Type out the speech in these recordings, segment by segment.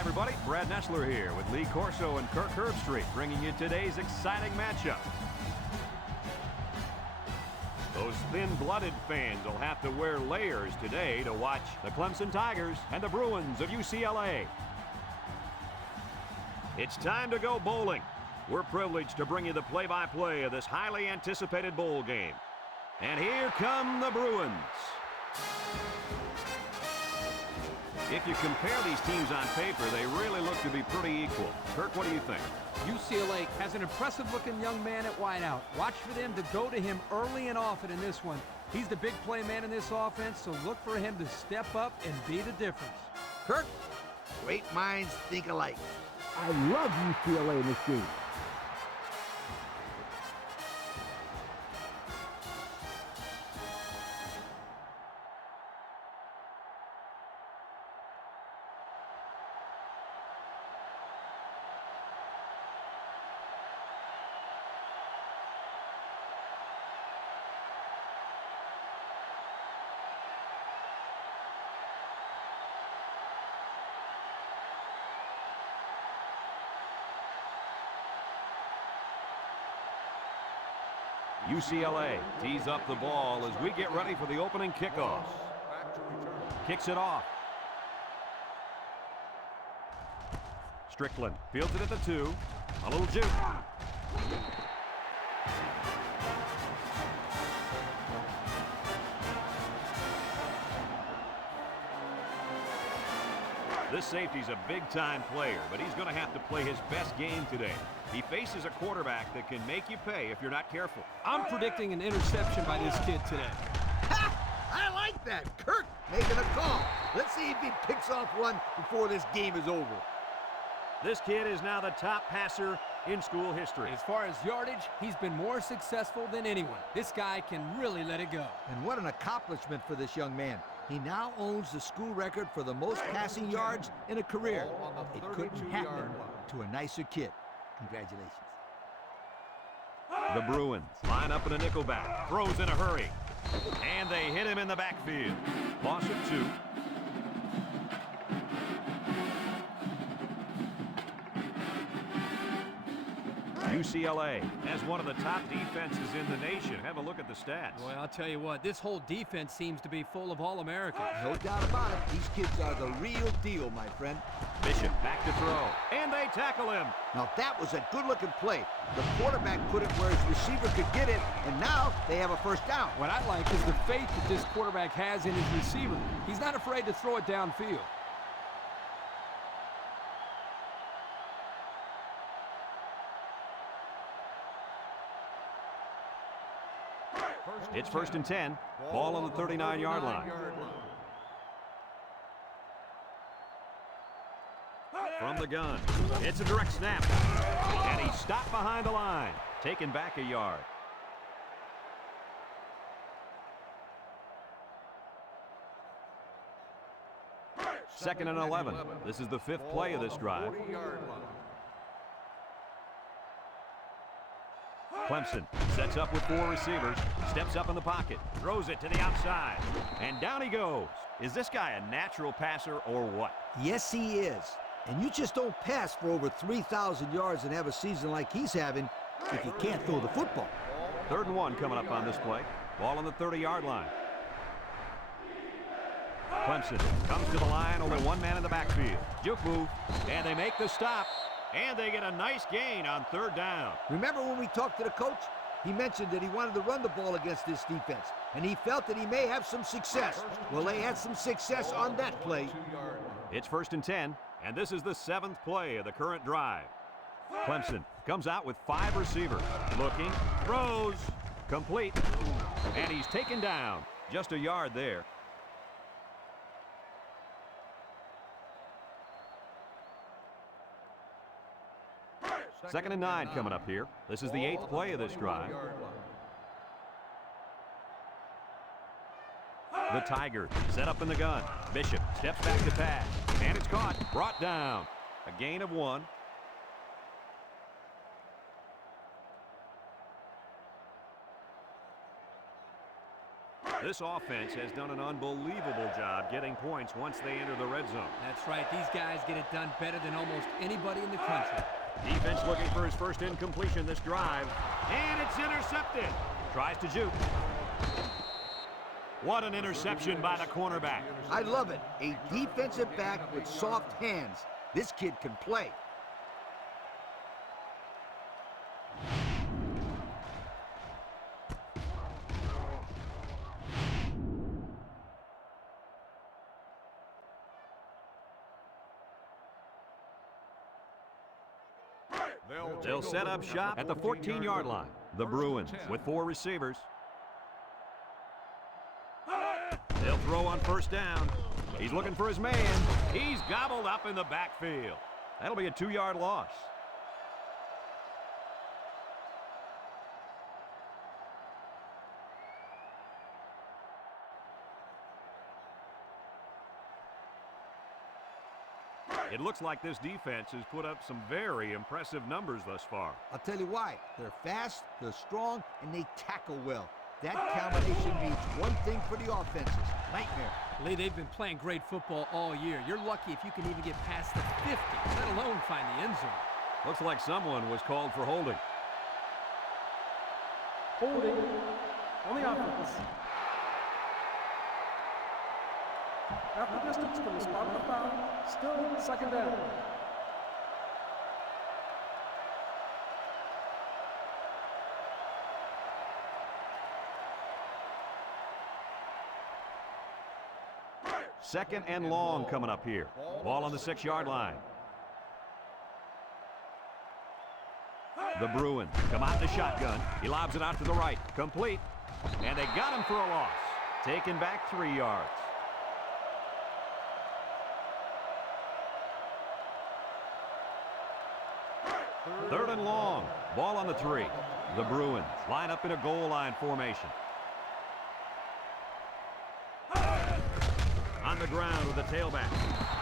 Hi, everybody. Brad Nessler here with Lee Corso and Kirk Herbstreit, bringing you today's exciting matchup. Those thin-blooded fans will have to wear layers today to watch the Clemson Tigers and the Bruins of UCLA. It's time to go bowling. We're privileged to bring you the play-by-play of this highly anticipated bowl game. And here come the Bruins. If you compare these teams on paper, they really look to be pretty equal. Kirk, what do you think? UCLA has an impressive-looking young man at wideout. Watch for them to go to him early and often in this one. He's the big play man in this offense, so look for him to step up and be the difference. Kirk, great minds think alike. I love UCLA in this game. UCLA tees up the ball as we get ready for the opening kickoff. Kicks it off. Strickland fields it at the 2. A little juke. This safety's a big-time player, but he's going to have to play his best game today. He faces a quarterback that can make you pay if you're not careful. I'm predicting an interception by this kid today. Ha! I like that. Kirk making a call. Let's see if he picks off one before this game is over. This kid is now the top passer in school history. As far as yardage, he's been more successful than anyone. This guy can really let it go. And what an accomplishment for this young man. He now owns the school record for the most passing yards in a career. It couldn't happen to a nicer kid. Congratulations. The Bruins line up in a nickelback, throws in a hurry, and they hit him in the backfield. Loss of 2. UCLA has one of the top defenses in the nation. Have a look at the stats. Boy, I'll tell you what, this whole defense seems to be full of All-Americans. No doubt about it. These kids are the real deal, my friend. Bishop back to throw, and they tackle him. Now that was a good-looking play. The quarterback put it where his receiver could get it, and now they have a first down. What I like is the faith that this quarterback has in his receiver. He's not afraid to throw it downfield. It's 1st and 10. Ball on the 39-yard line. From the gun. It's a direct snap. And he stopped behind the line. Taken back a yard. Second and 11. This is the 5th play of this drive. Clemson sets up with 4 receivers, steps up in the pocket, throws it to the outside, and down he goes. Is this guy a natural passer or what? Yes, he is. And you just don't pass for over 3,000 yards and have a season like he's having if you can't throw the football. 3rd and 1 coming up on this play. Ball on the 30-yard line. Clemson comes to the line, only one man in the backfield. Juke move, and they make the stop. And they get a nice gain on 3rd down. Remember when we talked to the coach? He mentioned that he wanted to run the ball against this defense, and he felt that he may have some success. Well, they had some success on that play. It's 1st and 10, and this is the 7th play of the current drive. Clemson comes out with 5 receivers. Looking, throws, complete, and he's taken down. Just a yard there. Second and 9 coming up here. This is the 8th play of this drive. The Tigers set up in the gun. Bishop steps back to pass, and it's caught, brought down. A gain of 1. This offense has done an unbelievable job getting points once they enter the red zone. That's right. These guys get it done better than almost anybody in the country. Defense looking for his first incompletion this drive. And it's intercepted. Tries to juke. What an interception by the cornerback. I love it. A defensive back with soft hands. This kid can play. They'll set up shop at the 14-yard line. The Bruins with 4 receivers. They'll throw on first down. He's looking for his man. He's gobbled up in the backfield. That'll be a 2-yard loss. It looks like this defense has put up some very impressive numbers thus far. I'll tell you why. They're fast, they're strong, and they tackle well. That combination means one thing for the offenses. Nightmare. Lee, they've been playing great football all year. You're lucky if you can even get past the 50, let alone find the end zone. Looks like someone was called for holding. Holding on the offense. Half the distance from the spot of the foul, still second down. Second and long coming up here. Ball on the 6-yard line. The Bruins come out in the shotgun. He lobs it out to the right. Complete. And they got him for a loss. Taken back 3 yards. Third and long. Ball on the 3. The Bruins line up in a goal line formation. On the ground with the tailback.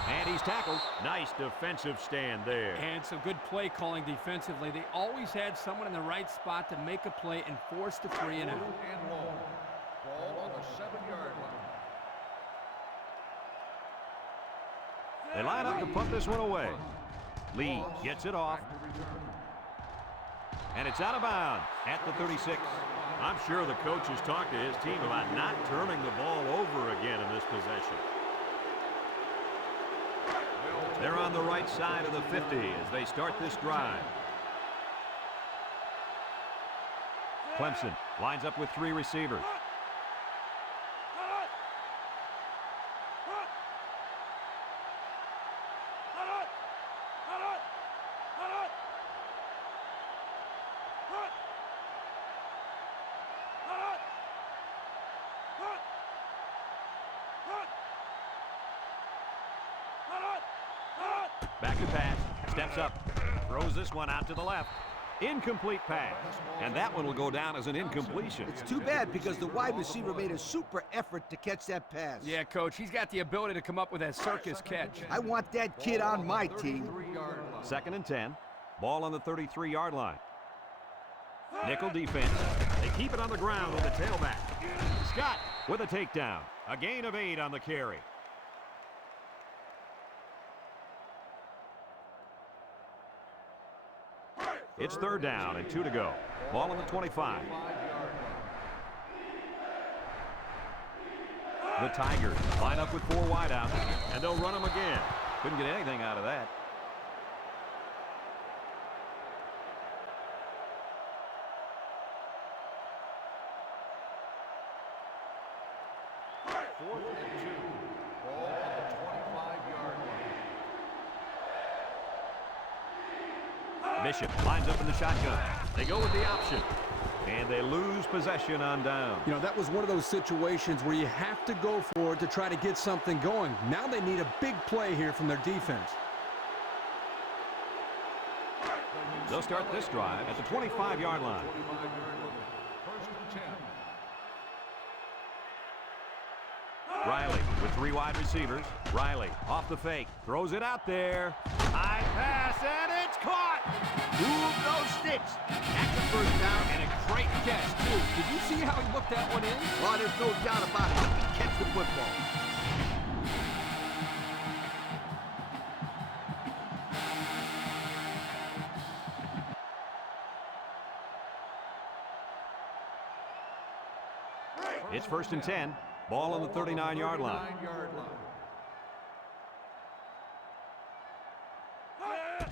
And he's tackled. Nice defensive stand there. And some good play calling defensively. They always had someone in the right spot to make a play and force the 3 and out. And long. Ball on the 7-yard line. They line up to punt this one away. Lee gets it off. And it's out of bounds at the 36. I'm sure the coach has talked to his team about not turning the ball over again in this possession. They're on the right side of the 50 as they start this drive. Clemson lines up with 3 receivers. Back to pass, steps up, throws this one out to the left. Incomplete pass, and that one will go down as an incompletion. It's too bad because the wide receiver made a super effort to catch that pass. Yeah, Coach, he's got the ability to come up with that circus catch. I want that kid on my team. Second and 10, ball on the 33-yard line. Nickel defense, they keep it on the ground with the tailback. Scott with a takedown, a gain of 8 on the carry. It's third down and 2 to go. Ball on the 25. The Tigers line up with 4 wideouts, and they'll run them again. Couldn't get anything out of that. Fourth and 2. Ball on the 25-yard line. Bishop lines up in the shotgun. They go with the option, and they lose possession on down. You know, that was one of those situations where you have to go for it to try to get something going. Now they need a big play here from their defense. They'll start this drive at the 25-yard line. Riley with 3 wide receivers. Riley off the fake. Throws it out there. High pass, and it's caught. Move those sticks. That's a first down. And a great catch, too. Did you see how he looked that one in? Oh, there's no doubt about it. He can catch the football. It's 1st and 10. Ball on the 39-yard line.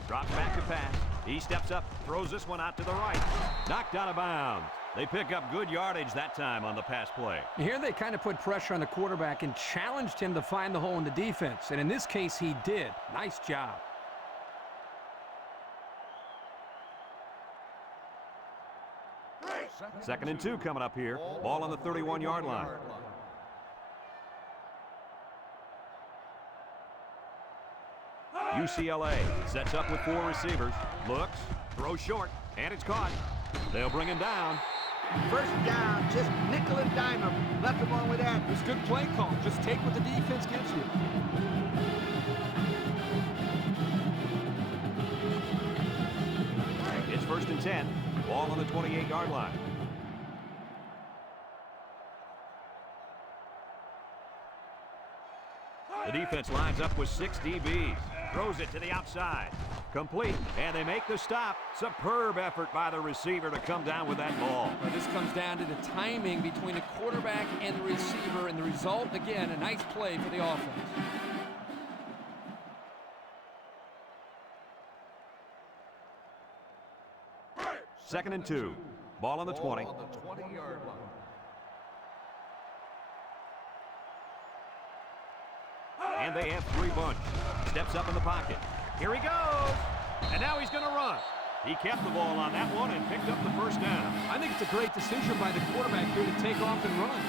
Drops back to pass. He steps up, throws this one out to the right. Knocked out of bounds. They pick up good yardage that time on the pass play. Here they kind of put pressure on the quarterback and challenged him to find the hole in the defense. And in this case, he did. Nice job. Second and 2 coming up here. Ball on the 31-yard line. UCLA sets up with 4 receivers. Looks, throws short, and it's caught. They'll bring him down. First down, just nickel and dime him. Nothing wrong with that. It's good play call. Just take what the defense gives you. It's 1st and 10. Ball on the 28-yard line. The defense lines up with 6 DBs. Throws it to the outside. Complete, and they make the stop. Superb effort by the receiver to come down with that ball. Well, this comes down to the timing between the quarterback and the receiver, and the result, again, a nice play for the offense. Second and 2. Ball on the 20. And they have 3 bunch. Steps up in the pocket. Here he goes. And now he's going to run. He kept the ball on that one and picked up the first down. I think it's a great decision by the quarterback here to take off and run.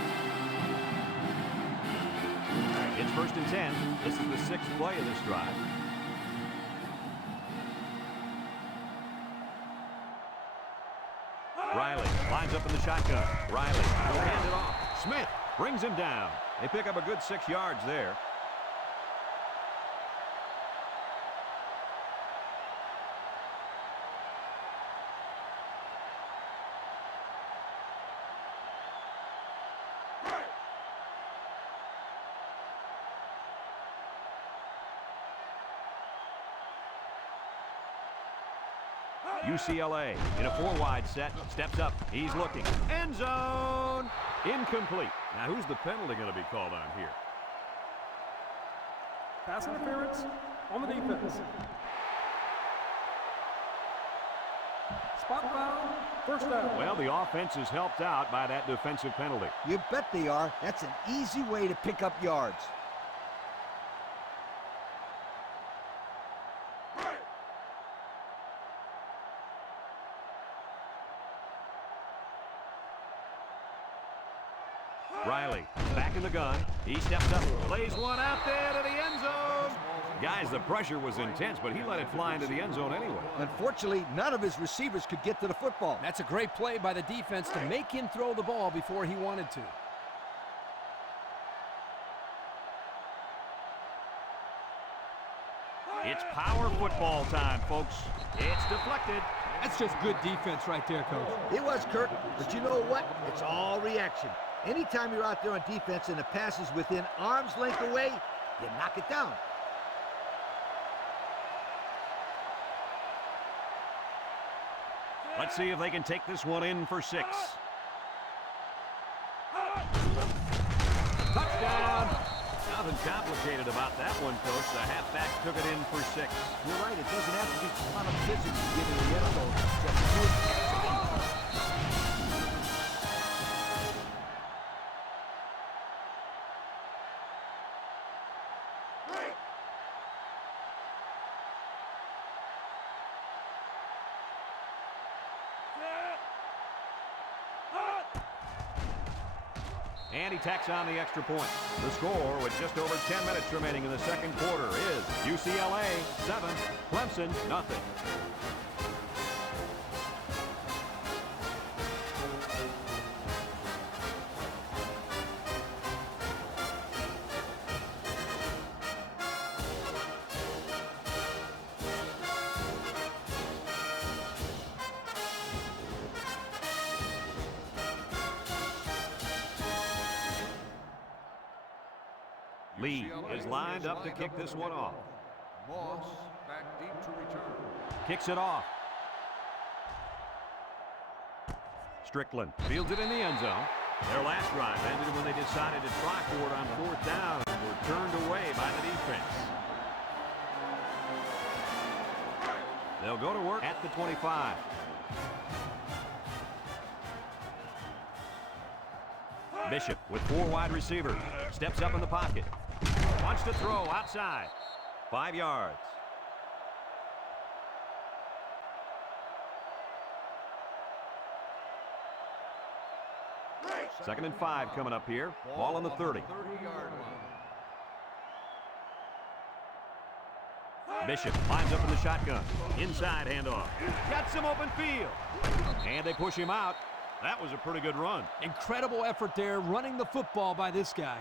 It's 1st and 10. This is the 6th play of this drive. Riley lines up in the shotgun. Riley will hand it off. Smith brings him down. They pick up a good 6 yards there. UCLA in a 4-wide set, steps up, he's looking, end zone, incomplete. Now who's the penalty going to be called on here? Pass interference on the defense. Spot foul, first down. Well, the offense is helped out by that defensive penalty. You bet they are. That's an easy way to pick up yards. Riley back in the gun. He steps up, plays one out there to the end zone. Guys, the pressure was intense, but he let it fly into the end zone anyway. Unfortunately, none of his receivers could get to the football. That's a great play by the defense to make him throw the ball before he wanted to. It's power football time, folks. It's deflected. That's just good defense right there, Coach. It was, Kirk, but you know what? It's all reaction. Anytime you're out there on defense and the pass is within arm's length away, you knock it down. Let's see if they can take this one in for 6. Touchdown! Nothing complicated about that one, Coach. The halfback took it in for 6. You're right. It doesn't have to be quantum physics to get in the end zone. Just good execution. And he tacks on the extra point. The score, with just over 10 minutes remaining in the second quarter, is UCLA 7, Clemson nothing. Lee is lined up to kick this one off. Moss back deep to return. Kicks it off. Strickland fields it in the end zone. Their last drive ended when they decided to try for it on 4th down and were turned away by the defense. They'll go to work at the 25. Bishop with 4 wide receivers. Steps up in the pocket. Wants to throw outside. 5 yards. Second and 5 coming up here. Ball on the 30. 30-yard line. Bishop lines up in the shotgun. Inside handoff. Got some open field. And they push him out. That was a pretty good run. Incredible effort there running the football by this guy.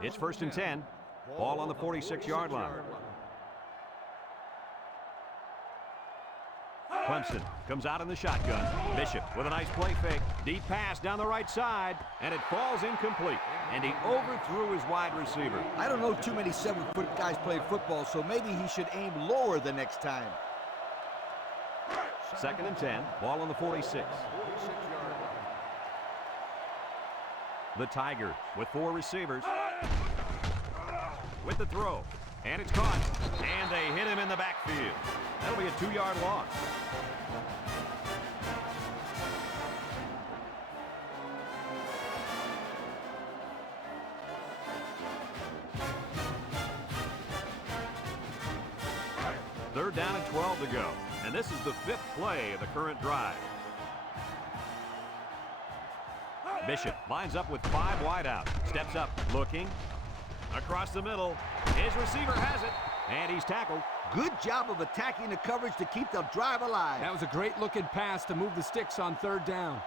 It's 1st and 10. Ball on the 46-yard line. Clemson comes out in the shotgun. Bishop with a nice play fake. Deep pass down the right side, and it falls incomplete. And he overthrew his wide receiver. I don't know too many 7-foot guys play football, so maybe he should aim lower the next time. 2nd and 10. Ball on the 46. 46-yard line. The Tigers with 4 receivers. With the throw. And it's caught. And they hit him in the backfield. That'll be a 2-yard loss. Third down and 12 to go. And this is the 5th play of the current drive. Bishop lines up with 5 wide out. Steps up, looking. Across the middle. His receiver has it. And he's tackled. Good job of attacking the coverage to keep the drive alive. That was a great looking pass to move the sticks on 3rd down.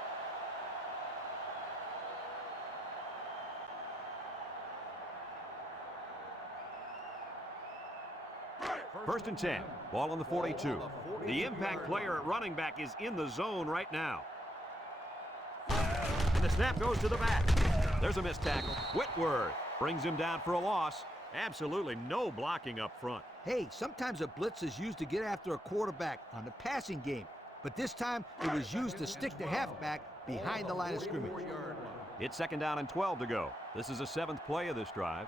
First and 10. Ball on the 42. The impact player at running back is in the zone right now. And the snap goes to the back. There's a missed tackle. Whitworth brings him down for a loss. Absolutely no blocking up front. Hey, sometimes a blitz is used to get after a quarterback on the passing game, but this time it was used to stick the halfback behind the line of scrimmage. It's 2nd down and 12 to go. This is the 7th play of this drive.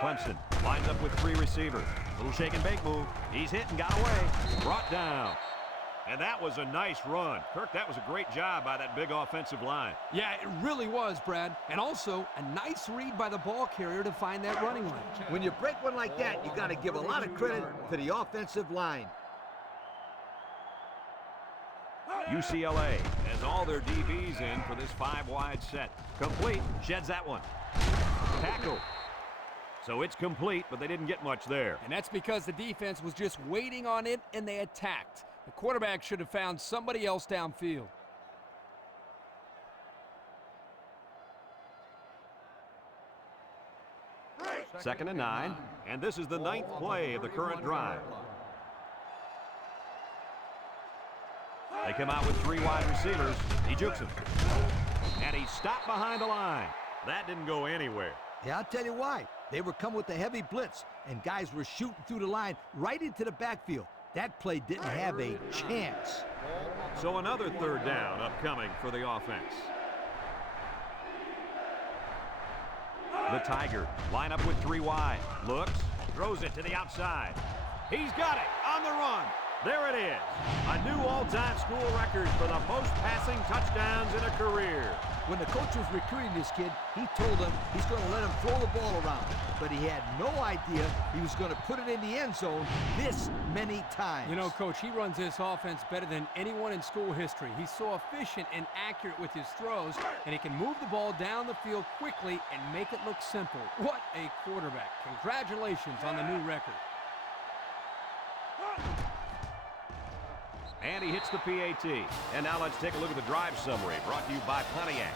Clemson lines up with 3 receivers. Little shake and bake move. He's hit and got away. Brought down. And that was a nice run. Kirk, that was a great job by that big offensive line. Yeah, it really was, Brad. And also a nice read by the ball carrier to find that running lane. When you break one like that, you got to give a lot of credit to the offensive line. UCLA has all their DBs in for this 5-wide set. Complete. Sheds that one. Tackle. So it's complete, but they didn't get much there. And that's because the defense was just waiting on it and they attacked. The quarterback should have found somebody else downfield. Second and 9, and this is the 9th play of the current drive. They come out with 3 wide receivers. He jukes him. And he stopped behind the line. That didn't go anywhere. Yeah, I'll tell you why. They were coming with a heavy blitz, and guys were shooting through the line right into the backfield. That play didn't have a chance. So another 3rd down upcoming for the offense. The Tigers line up with 3 wide. Looks, throws it to the outside. He's got it on the run. There it is. A new all-time school record for the most passing touchdowns in a career. When the coach was recruiting this kid, he told him he's going to let him throw the ball around. But he had no idea he was going to put it in the end zone this many times. You know, Coach, he runs this offense better than anyone in school history. He's so efficient and accurate with his throws, and he can move the ball down the field quickly and make it look simple. What a quarterback. Congratulations on the new record. And he hits the PAT. And now let's take a look at the drive summary brought to you by Pontiac.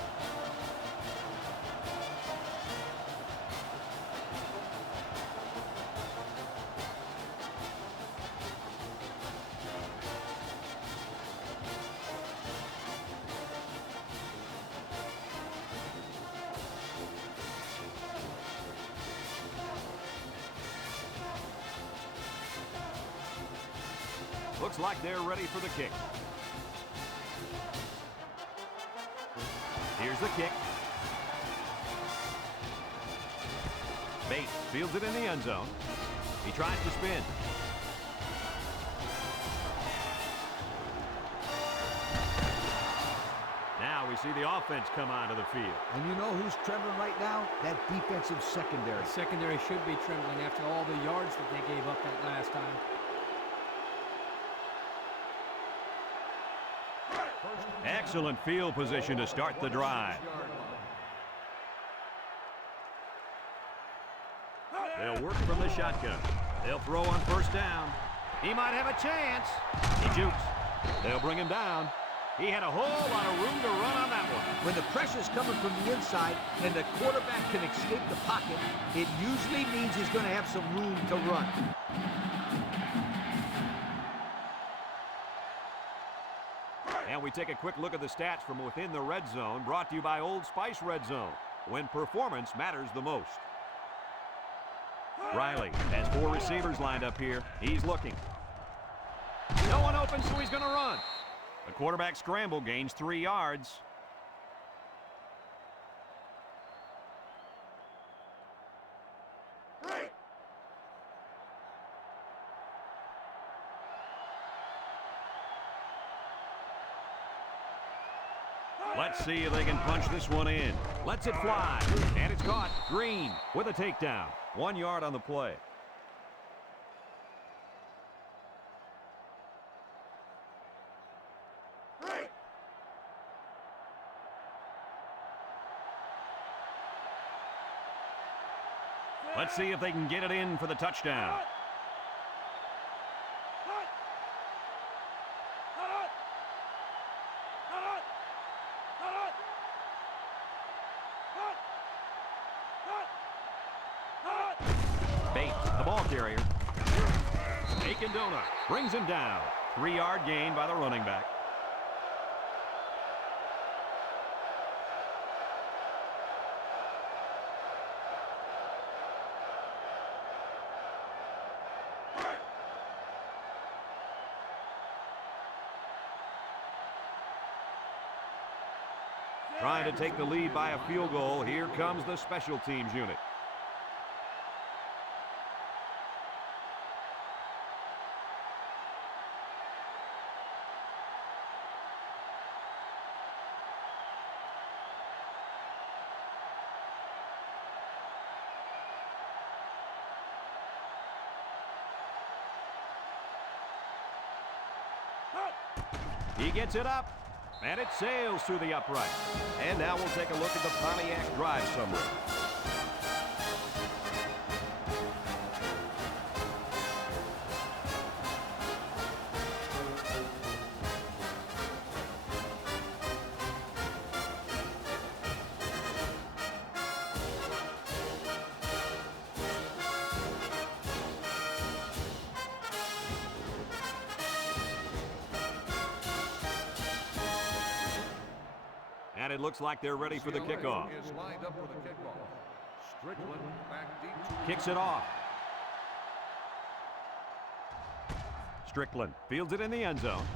Looks like they're ready for the kick. Here's the kick. Bates fields it in the end zone. He tries to spin. Now we see the offense come onto the field. And you know who's trembling right now? That defensive secondary. The secondary should be trembling after all the yards that they gave up that last time. Excellent field position to start the drive. They'll work from the shotgun. They'll throw on first down. He might have a chance. He jukes. They'll bring him down. He had a whole lot of room to run on that one. When the pressure's coming from the inside and the quarterback can escape the pocket, it usually means he's going to have some room to run. And we take a quick look at the stats from within the red zone, brought to you by Old Spice Red Zone, when performance matters the most. Riley has 4 receivers lined up here. He's looking. No one open, so he's going to run. The quarterback scramble gains 3 yards. Let's see if they can punch this one in. Lets it fly, and it's caught. Green with a takedown. 1 yard on the play. Let's see if they can get it in for the touchdown. Bates, the ball carrier. Bacon Donut brings him down. 3-yard gain by the running back. Trying to take the lead by a field goal. Here comes the special teams unit. He gets it up, and it sails through the upright. And now we'll take a look at the Pontiac drive summary. And it looks like they're ready for the kickoff. Is lined up for the kickoff. Strickland back deep to Kicks it off. Strickland fields it in the end zone.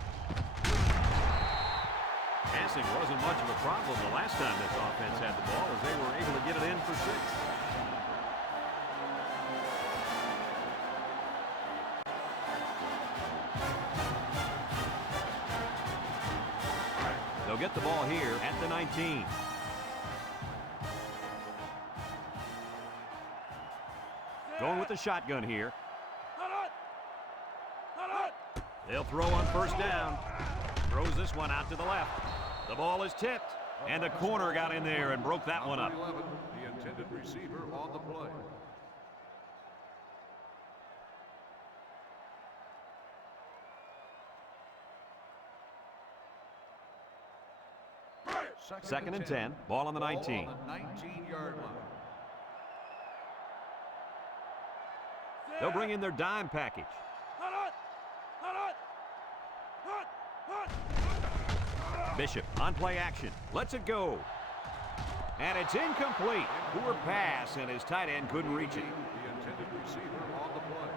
Passing wasn't much of a problem the last time this offense had the ball, as they were able to get it in for 6. They'll get the ball here at the 19. Going with the shotgun here. They'll throw on first down. Throws this one out to the left. The ball is tipped, and the corner got in there and broke that one up. 11, the intended receiver on the play. Second and 10. Ball on the 19. Ball on the 19-yard line. They'll bring in their dime package. Bishop on play action. Lets it go. And it's incomplete. Poor pass, and his tight end couldn't reach it. The intended receiver on the play.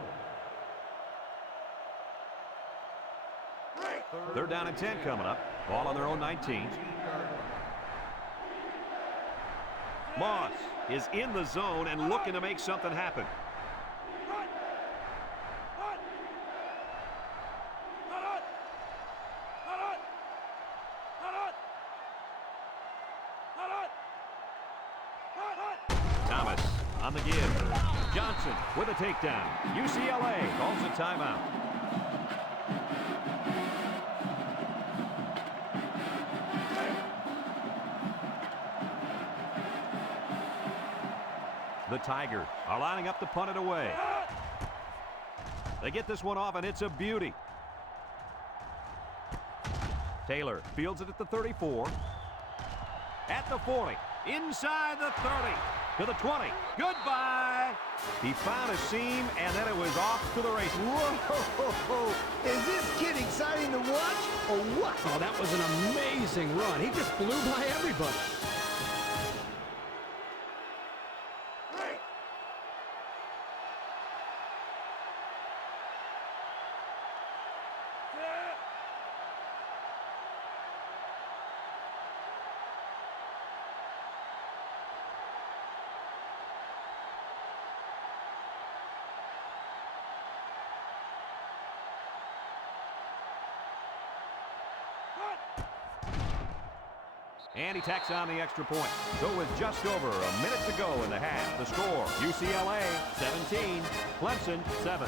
They're down and 10 coming up. Ball on their own 19. Moss is in the zone and looking to make something happen. Thomas on the give. Johnson with a takedown. UCLA calls a timeout. The Tigers are lining up to punt it away. They get this one off, and it's a beauty. Taylor fields it at the 34. At the 40. Inside the 30. To the 20. Goodbye. He found a seam, and then it was off to the races. Whoa! Is this kid exciting to watch or what? Oh, that was an amazing run. He just blew by everybody. And he tacks on the extra point. So with just over a minute to go in the half, the score, UCLA 17, Clemson 7.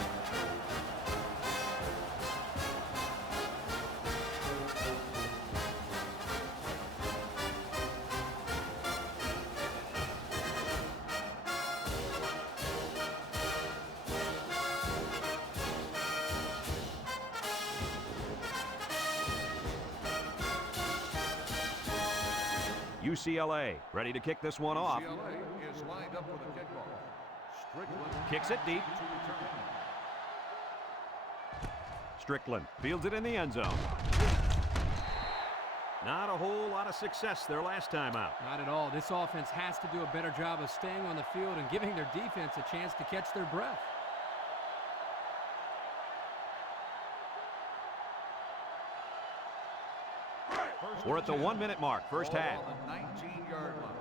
UCLA ready to kick this one off. UCLA is lined up with a kickoff. Strickland Kicks it deep. Strickland fields it in the end zone. Not a whole lot of success their last time out. Not at all. This offense has to do a better job of staying on the field and giving their defense a chance to catch their breath. We're at the 1-minute mark, first half. on the 19-yard line.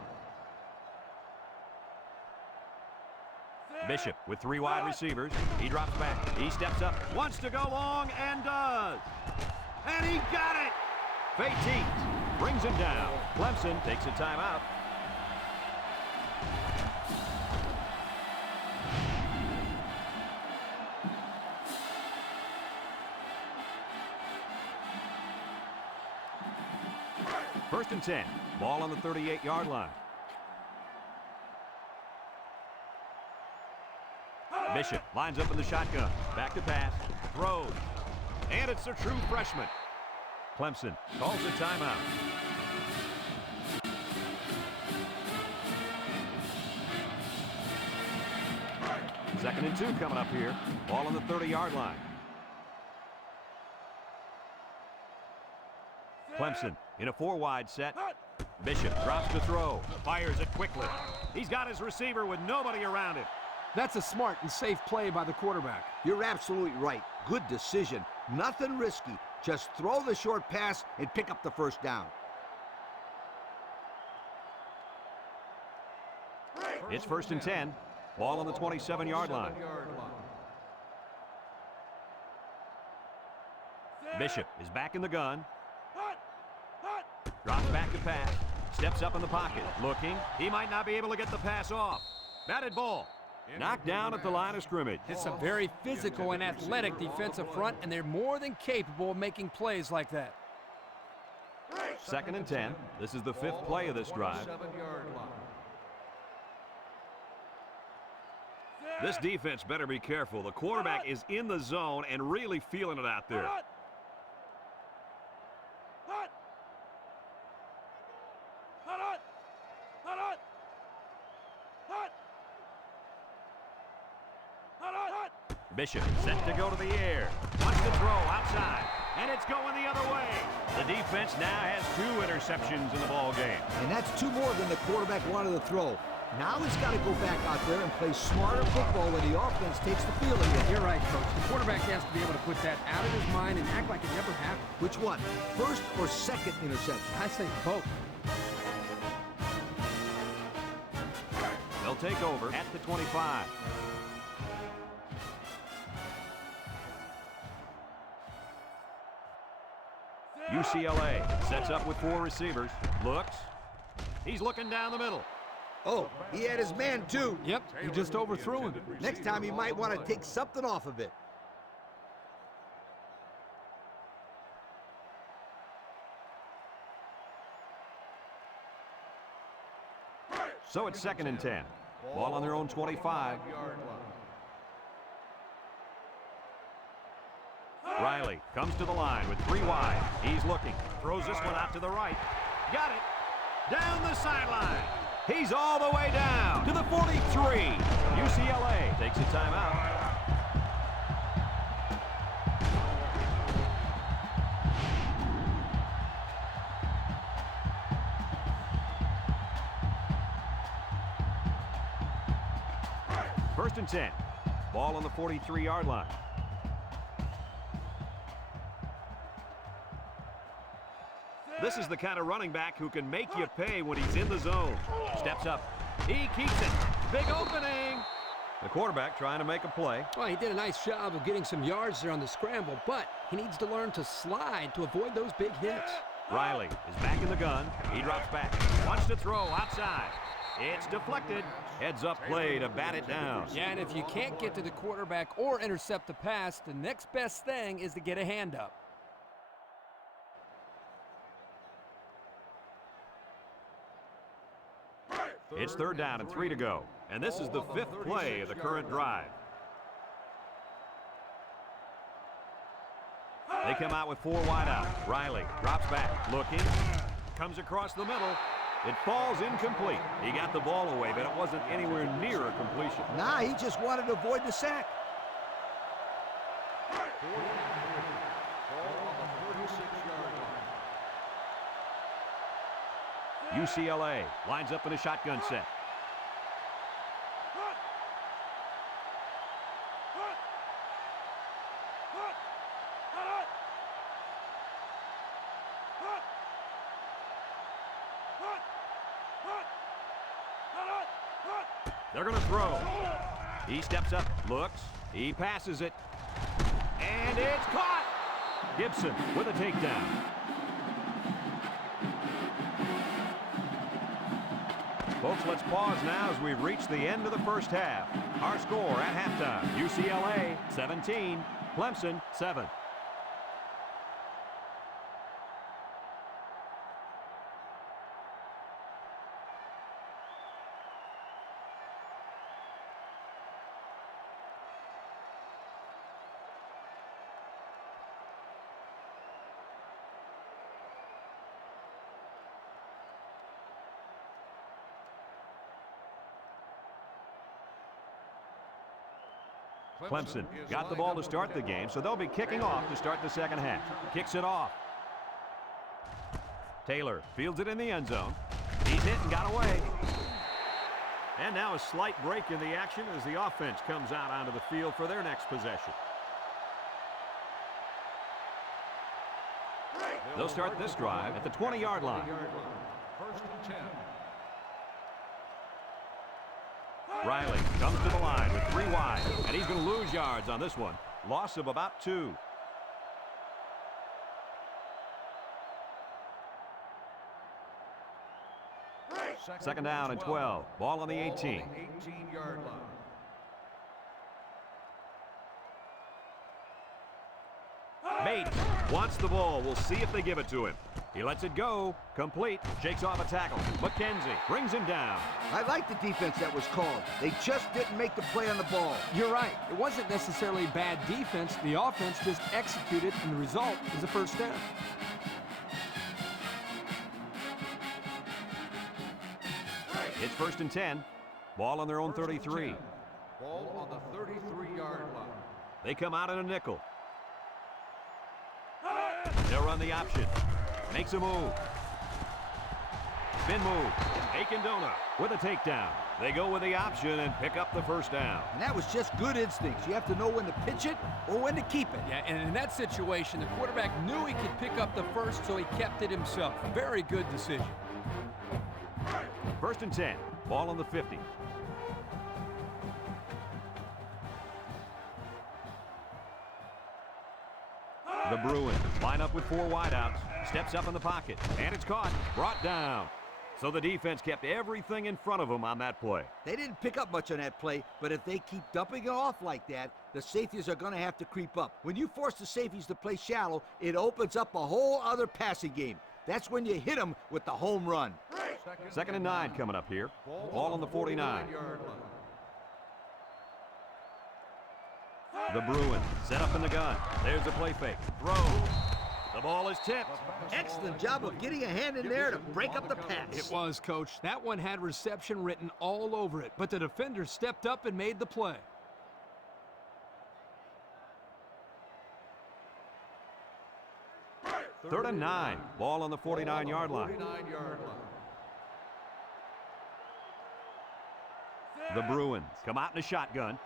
Bishop with 3 wide receivers. He drops back. He steps up, wants to go long, and does. And he got it! Fatete brings him down. Clemson takes a timeout. First and 10. Ball on the 38-yard line. Bishop lines up in the shotgun. Back to pass. Throws. And it's a true freshman. Clemson calls a timeout. Second and 2 coming up here. Ball on the 30-yard line. Clemson in a 4-wide set. Bishop drops to throw. Fires it quickly. He's got his receiver with nobody around him. That's a smart and safe play by the quarterback. You're absolutely right. Good decision. Nothing risky. Just throw the short pass and pick up the first down. It's first and 10. Ball on the 27-yard line. Bishop is back in the gun. Drops back to pass. Steps up in the pocket. Looking. He might not be able to get the pass off. Batted ball. Knocked down at the line of scrimmage. It's a very physical and athletic defensive front, and they're more than capable of making plays like that. Second and 10. This is the 5th play of this drive. This defense better be careful. The quarterback is in the zone and really feeling it out there. Bishop set to go to the air. Wants to throw outside. And it's going the other way. The defense now has 2 interceptions in the ball game. And that's 2 more than the quarterback wanted to throw. Now he's got to go back out there and play smarter football when the offense takes the field again. You're right, Coach. The quarterback has to be able to put that out of his mind and act like it never happened. Which one? First or second interception? I say both. They'll take over at the 25. UCLA sets up with 4 receivers. Looks. He's looking down the middle. Oh, he had his man too. Yep, he just overthrew him. Next time he might want to take something off of it. So it's 2nd and 10. Ball on their own 25. Riley comes to the line with 3 wide. He's looking. Throws this one out to the right. Got it. Down the sideline. He's all the way down to the 43. UCLA takes a timeout. First and 10. Ball on the 43-yard line. This is the kind of running back who can make you pay when he's in the zone. Steps up. He keeps it. Big opening. The quarterback trying to make a play. Well, he did a nice job of getting some yards there on the scramble, but he needs to learn to slide to avoid those big hits. Riley is back in the gun. He drops back. Wants to throw outside. It's deflected. Heads up play to bat it down. Yeah, and if you can't get to the quarterback or intercept the pass, the next best thing is to get a hand up. It's 3rd down and 3 to go. And this is the 5th play of the current drive. They come out with 4 wide out. Riley drops back, looking, comes across the middle. It falls incomplete. He got the ball away, but it wasn't anywhere near a completion. Nah, he just wanted to avoid the sack. UCLA lines up in a shotgun set. They're going to throw. He steps up, looks, he passes it, and it's caught. Gibson with a takedown. Folks, let's pause now as we've reached the end of the first half. Our score at halftime, UCLA 17, Clemson 7. Clemson got the ball to start the game, so they'll be kicking off to start the second half. Kicks it off. Taylor fields it in the end zone. He's hit and got away. And now a slight break in the action as the offense comes out onto the field for their next possession. They'll start this drive at the 20-yard line. 1st and 10. Riley comes to the line with 3 wide, and he's going to lose yards on this one. Loss of about 2. Second down and 12. Ball on the 18. 18-yard line. Bates wants the ball. We'll see if they give it to him. He lets it go. Complete. Shakes off a tackle. McKenzie brings him down. I like the defense that was called. They just didn't make the play on the ball. You're right. It wasn't necessarily bad defense. The offense just executed, and the result is a first down. It's 1st and 10. Ball on their own 33. Ball on the 33-yard line. They come out in a nickel. They'll run the option. Makes a move. Spin move. Akindona with a takedown. They go with the option and pick up the first down. And that was just good instincts. You have to know when to pitch it or when to keep it. Yeah, and in that situation, the quarterback knew he could pick up the first, so he kept it himself. Very good decision. 1st and 10. Ball on the 50. The Bruins line up with 4 wideouts. Steps up in the pocket, and it's caught. Brought down. So the defense kept everything in front of them on that play. They didn't pick up much on that play, but if they keep dumping it off like that, the safeties are going to have to creep up. When you force the safeties to play shallow, it opens up a whole other passing game. That's when you hit them with the home run. 2nd and 9 coming up here. Ball on the 49. The Bruins set up in the gun. There's a play fake. Throw. The ball is tipped. Excellent job of getting a hand in there to break up the pass. It was, Coach. That one had reception written all over it, but the defender stepped up and made the play. Third and 9. Ball on the 49-yard line. The Bruins come out in a shotgun.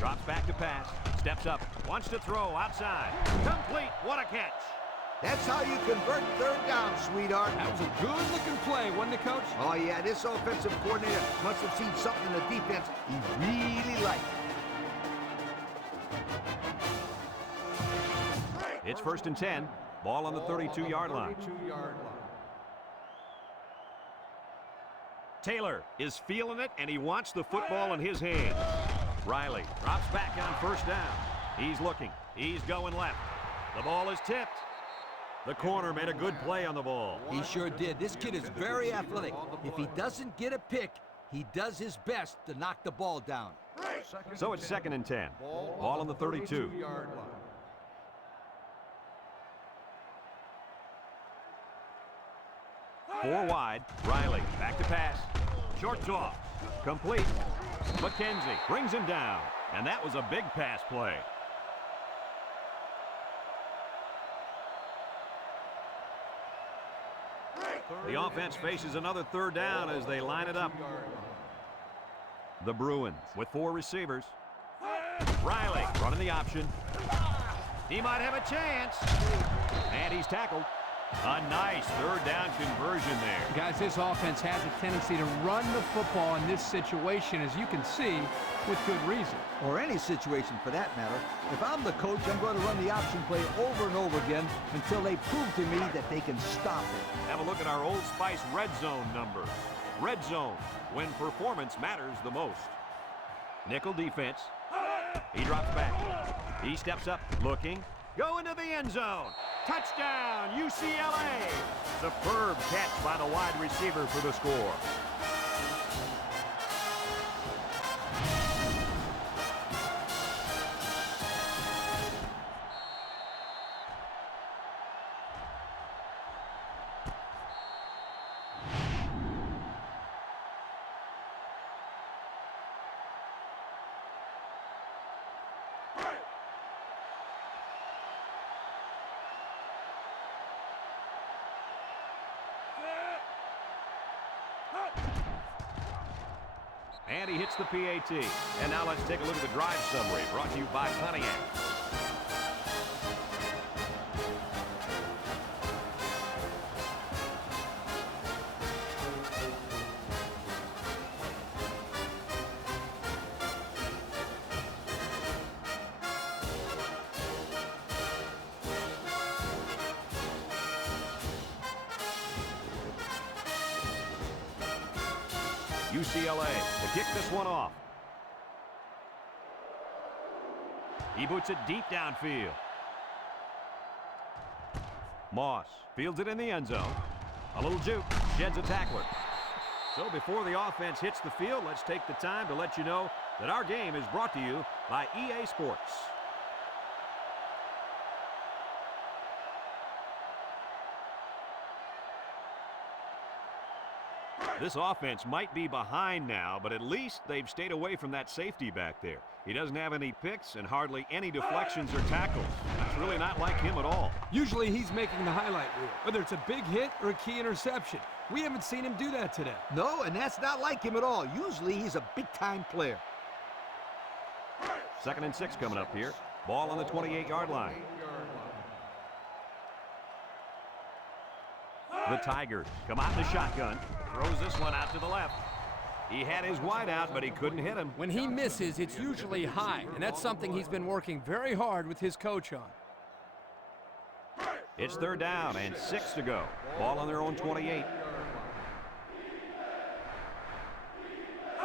Drops back to pass. Steps up. Wants to throw outside. Complete. What a catch. That's how you convert 3rd down, sweetheart. That was a good-looking play, wasn't it, Coach? Oh, yeah, this offensive coordinator must have seen something in the defense he really liked. It's 1st and 10. Ball on the 32-yard line. Taylor is feeling it, and he wants the football in his hands. Riley drops back on 1st down. He's looking. He's going left. The ball is tipped. The corner made a good play on the ball. He sure did. This kid is very athletic. If he doesn't get a pick, he does his best to knock the ball down. So it's 2nd and 10. Ball on the 32. Four wide. Riley back to pass. Short toss. Complete. McKenzie brings him down. And that was a big pass play. The offense faces another 3rd down as they line it up. The Bruins with 4 receivers. Riley running the option. He might have a chance. And he's tackled. A nice 3rd down conversion there. Guys, this offense has a tendency to run the football in this situation, as you can see, with good reason. Or any situation for that matter. If I'm the coach, I'm going to run the option play over and over again until they prove to me that they can stop it. Have a look at our Old Spice red zone number. Red zone, when performance matters the most. Nickel defense. He drops back. He steps up, looking. Go into the end zone. Touchdown, UCLA. Superb catch by the wide receiver for the score. And he hits the PAT. And now let's take a look at the drive summary brought to you by Pontiac. UCLA to kick this one off. He boots it deep downfield. Moss fields it in the end zone. A little juke, sheds a tackler. So before the offense hits the field, let's take the time to let you know that our game is brought to you by EA Sports. This offense might be behind now, but at least they've stayed away from that safety back there. He doesn't have any picks and hardly any deflections or tackles. That's really not like him at all. Usually he's making the highlight reel, whether it's a big hit or a key interception. We haven't seen him do that today. No, and that's not like him at all. Usually he's a big-time player. 2nd and 6 coming up here. Ball on the 28-yard line. The Tigers come out in the shotgun. Throws this one out to the left. He had his wide out, but he couldn't hit him. When he misses, it's usually high, and that's something he's been working very hard with his coach on. It's 3rd down and 6 to go. Ball on their own 28.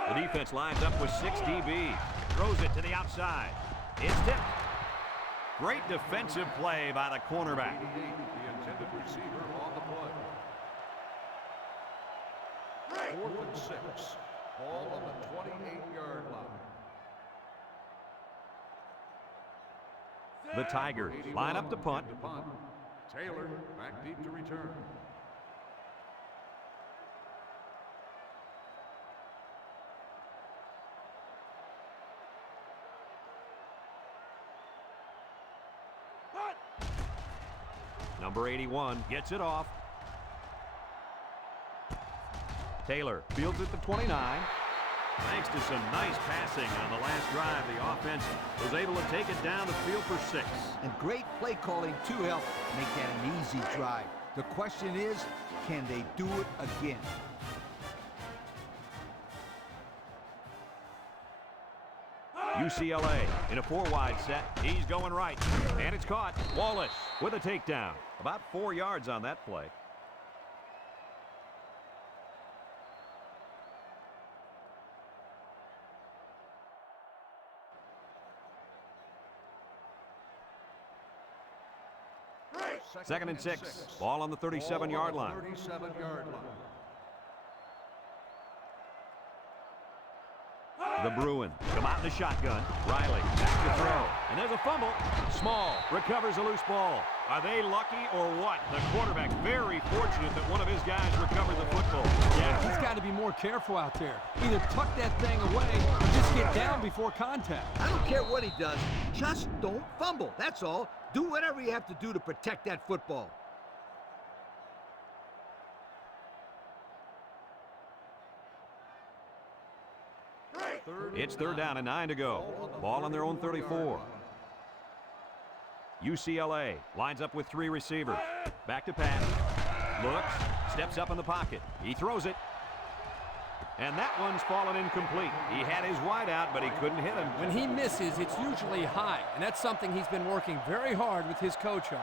The defense lines up with 6 DBs. Throws it to the outside. It's tipped. Great defensive play by the cornerback. The intended receiver on the play. 4th and 6. Ball on the 28-yard line. The Tigers line up to punt. Taylor back deep to return. Number 81 gets it off. Taylor fields at the 29. Thanks to some nice passing on the last drive, the offense was able to take it down the field for 6. And great play calling to help make that an easy drive. The question is, can they do it again? UCLA in a 4-wide set. He's going right. And it's caught. Wallace with a takedown. About 4 yards on that play. Second and 6. Ball on the 37-yard line. 37-yard line. The Bruins come out in the shotgun. Riley back to throw. And there's a fumble. Small recovers a loose ball. Are they lucky or what? The quarterback very fortunate that one of his guys recovered the football. Yeah, he's got to be more careful out there. Either tuck that thing away or just get down before contact. I don't care what he does. Just don't fumble. That's all. Do whatever you have to do to protect that football. It's 3rd down and 9 to go. Ball on their own 34. UCLA lines up with 3 receivers. Back to pass. Looks. Steps up in the pocket. He throws it. And that one's fallen incomplete. He had his wide out, but he couldn't hit him. When he misses, it's usually high, and that's something he's been working very hard with his coach on.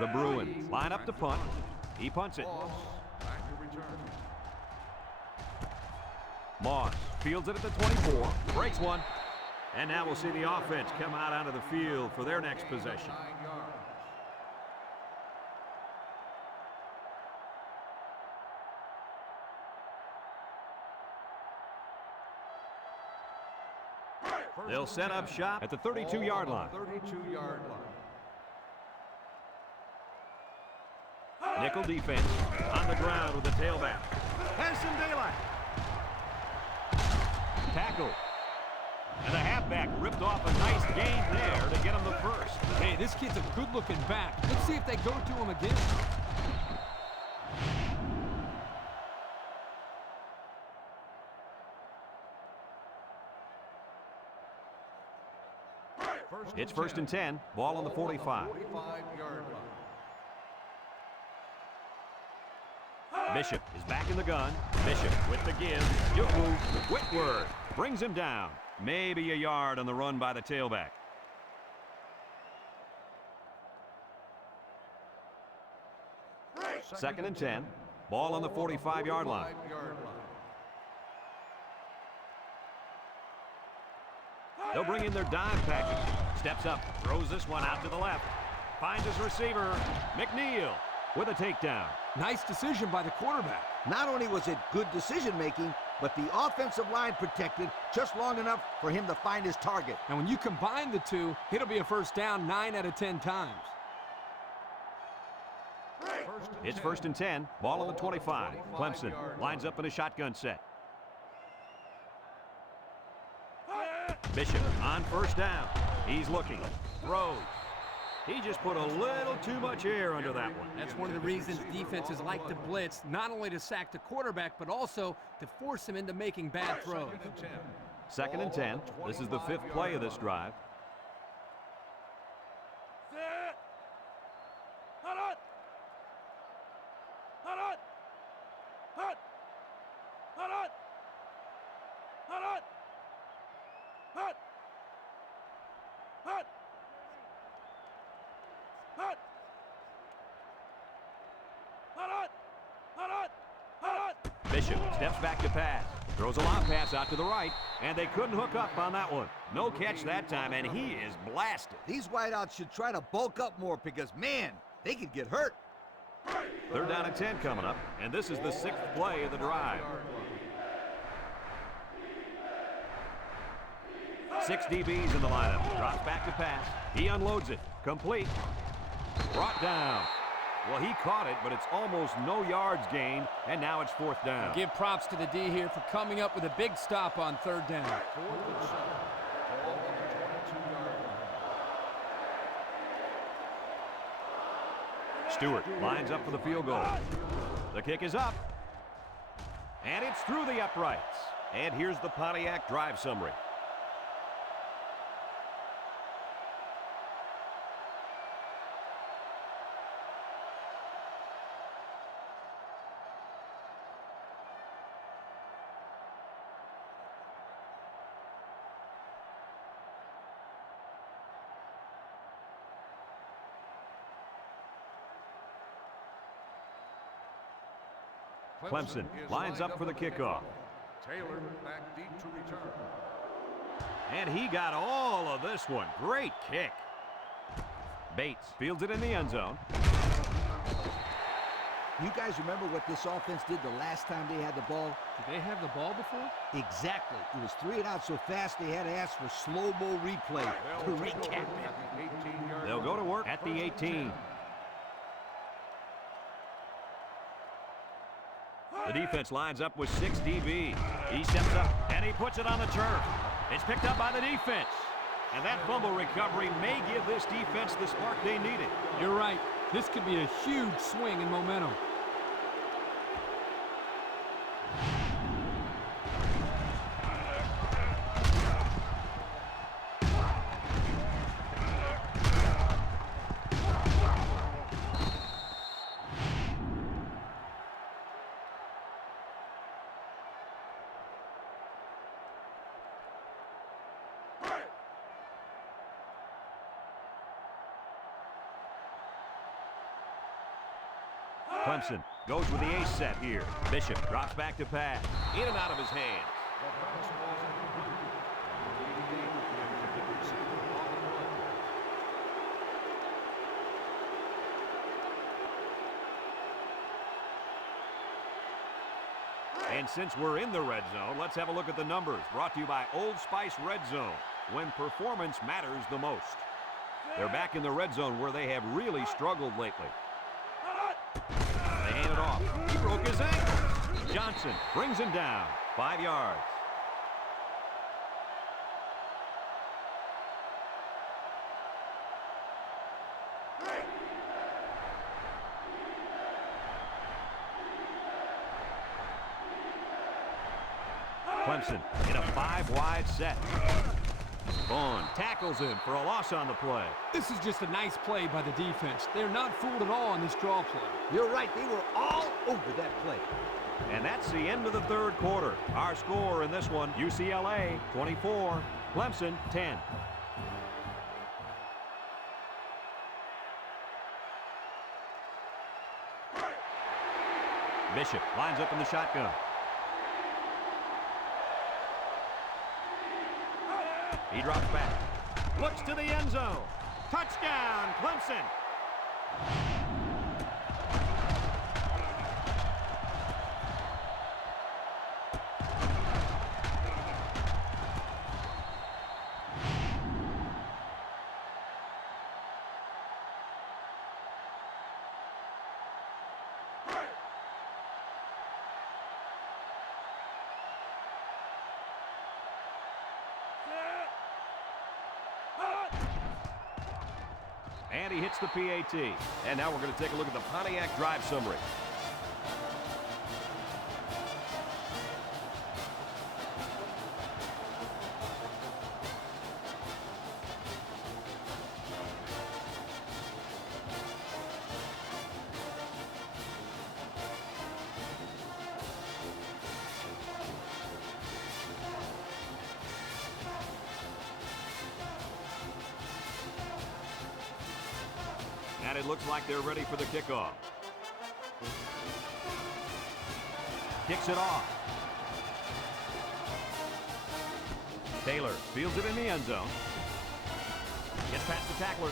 The Bruins line up to punt. He punts it. Back to return. Moss fields it at the 24. Breaks one. And now we'll see the offense come out onto the field for their next possession. 9 yards. They'll set up shop at the 32-yard line. 32-yard line. Nickel defense on the ground with the tailback. Has some daylight. Tackle. And the halfback ripped off a nice gain there to get him the first. Hey, this kid's a good-looking back. Let's see if they go to him again. It's 1st and 10. Ball on the 45. 45-yard line. Bishop is back in the gun. Bishop with the give. Yuku. Whitworth brings him down. Maybe a yard on the run by the tailback. Second and 10. Ball on the 45-yard line. 45-yard line. They'll bring in their dime package. Steps up, throws this one out to the left. Finds his receiver, McNeil, with a takedown. Nice decision by the quarterback. Not only was it good decision-making, but the offensive line protected just long enough for him to find his target. And when you combine the two, it'll be a first down 9 out of 10 times. It's 1st and 10, ball on the 25. Clemson lines up in a shotgun set. Bishop on first down. He's looking, throws. He just put a little too much air under that one. That's one of the reasons defenses like to blitz, not only to sack the quarterback, but also to force him into making bad throws. 2nd and 10. This is the 5th play of this drive. Bishop steps back to pass. Throws a long pass out to the right, and they couldn't hook up on that one. No catch that time, and he is blasted. These wideouts should try to bulk up more because, man, they could get hurt. 3rd down and 10 coming up, and this is the 6th play of the drive. 6 DBs in the lineup. Drops back to pass. He unloads it. Complete. Brought down. Well, he caught it, but it's almost no yards gained, and now it's 4th down. Give props to the D here for coming up with a big stop on 3rd down. 4th and 7, ball on the 22-yard line. Stewart lines up for the field goal. The kick is up, and it's through the uprights. And here's the Pontiac drive summary. Clemson lines up for the kickoff. Taylor back deep to return. And he got all of this one. Great kick. Bates fields it in the end zone. You guys remember what this offense did the last time they had the ball? Did they have the ball before? Exactly. It was 3 and out so fast they had to ask for slow-mo replay to recap it. They'll go to work at the 18. The defense lines up with 6 DB. He steps up, and he puts it on the turf. It's picked up by the defense. And that fumble recovery may give this defense the spark they needed. You're right. This could be a huge swing in momentum. Clemson goes with the ace set here. Bishop drops back to pass. In and out of his hands. And since we're in the red zone, let's have a look at the numbers. Brought to you by Old Spice Red Zone, when performance matters the most. They're back in the red zone where they have really struggled lately. They hand it off. He broke his ankle. Johnson brings him down. 5 yards. Clemson in a 5-wide set. Vaughn tackles him for a loss on the play. This is just a nice play by the defense. They're not fooled at all on this draw play. You're right. They were all over that play. And that's the end of the third quarter. Our score in this one, UCLA 24, Clemson 10. Bishop lines up in the shotgun. He drops back. Looks to the end zone. Touchdown, Clemson. And he hits the PAT. And now we're going to take a look at the Pontiac drive summary. And it looks like they're ready for the kickoff. Kicks it off. Taylor fields it in the end zone. Gets past the tackler.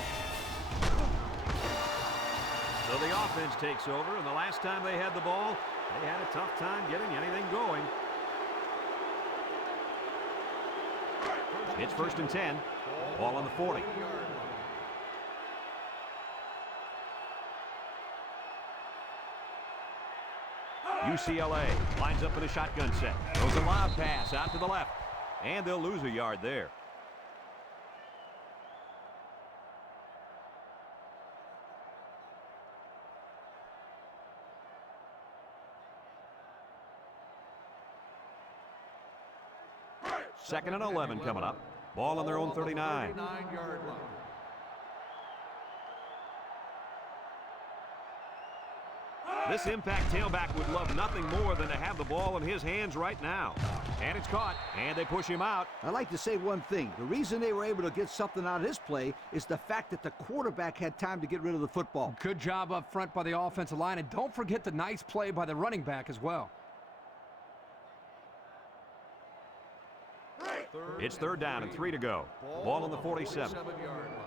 So the offense takes over, and the last time they had the ball, they had a tough time getting anything going. It's 1st and 10. Ball on the 40. UCLA lines up in a shotgun set. Throws a lob pass out to the left. And they'll lose a yard there. Second and 11 coming up. Ball on their own 39. 39-yard line. This impact tailback would love nothing more than to have the ball in his hands right now. And it's caught, and they push him out. I'd like to say one thing. The reason they were able to get something out of this play is the fact that the quarterback had time to get rid of the football. Good job up front by the offensive line, and don't forget the nice play by the running back as well. It's 3rd down and 3 to go. Ball on the 47. 47-yard line.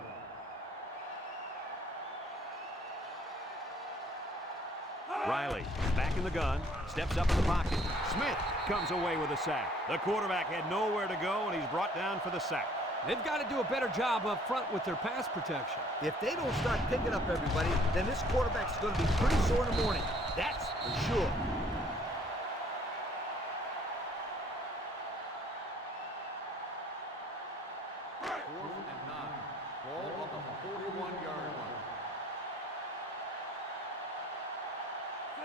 Riley back in the gun, steps up in the pocket. Smith comes away with a sack. The quarterback had nowhere to go, and he's brought down for the sack. They've got to do a better job up front with their pass protection. If they don't start picking up everybody, then this quarterback's going to be pretty sore in the morning. That's for sure. Fourth and 9. Ball on the 41-yard line.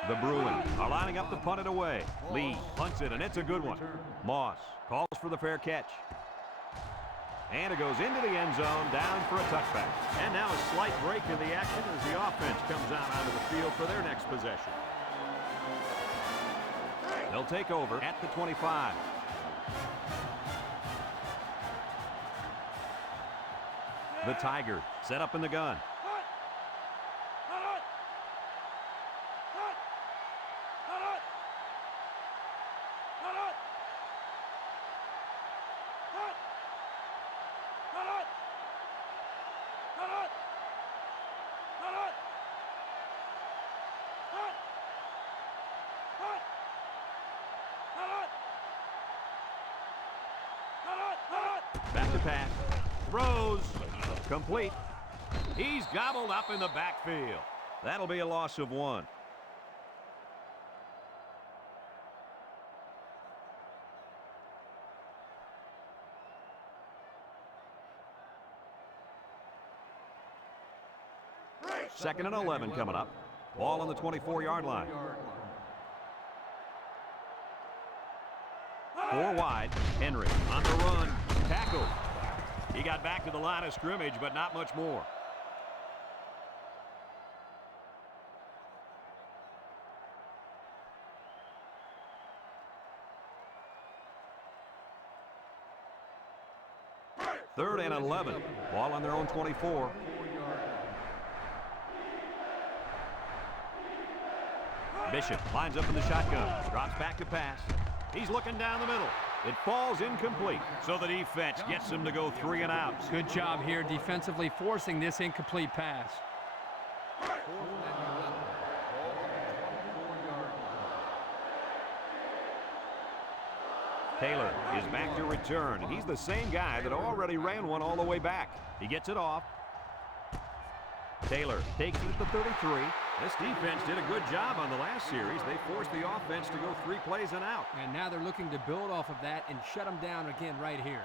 The Bruins are lining up to punt it away. Lee punts it, and it's a good one. Moss calls for the fair catch. And it goes into the end zone, down for a touchback. And now a slight break in the action as the offense comes out onto the field for their next possession. They'll take over at the 25. The Tigers set up in the gun. Back to pass. Throws. Complete. He's gobbled up in the backfield. That'll be a loss of 1. Second and 11 coming up. Ball on the 24-yard line. 4 wide. Henry on the run. Tackled. He got back to the line of scrimmage, but not much more. Third and 11. Ball on their own 24. Bishop lines up in the shotgun. Drops back to pass. He's looking down the middle. It falls incomplete, so the defense gets him to go 3 and out. Good job here defensively forcing this incomplete pass. Taylor is back to return. He's the same guy that already ran one all the way back. He gets it off. Taylor takes it at the 33, This defense did a good job on the last series. They forced the offense to go 3 plays and out. And now they're looking to build off of that and shut them down again right here.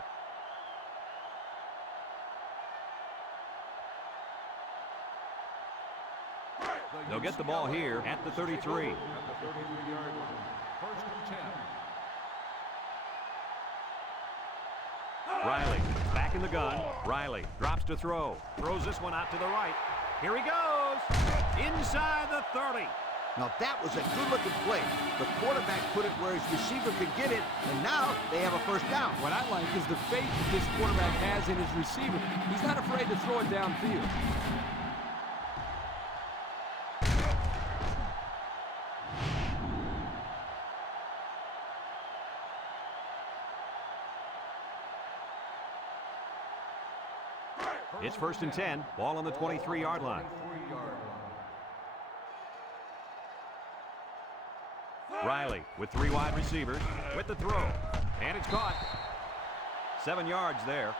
They'll get the ball here at the 33. At the 33-yard line. First and 10. Riley back in the gun. Riley drops to throw. Throws this one out to the right. Here he goes. Inside the 30. Now that was a good-looking play. The quarterback put it where his receiver could get it, and now they have a first down. What I like is the faith that this quarterback has in his receiver. He's not afraid to throw it downfield. It's first and 10. Ball on the 23-yard line. Riley with 3 wide receivers with the throw. And it's caught. 7 yards there.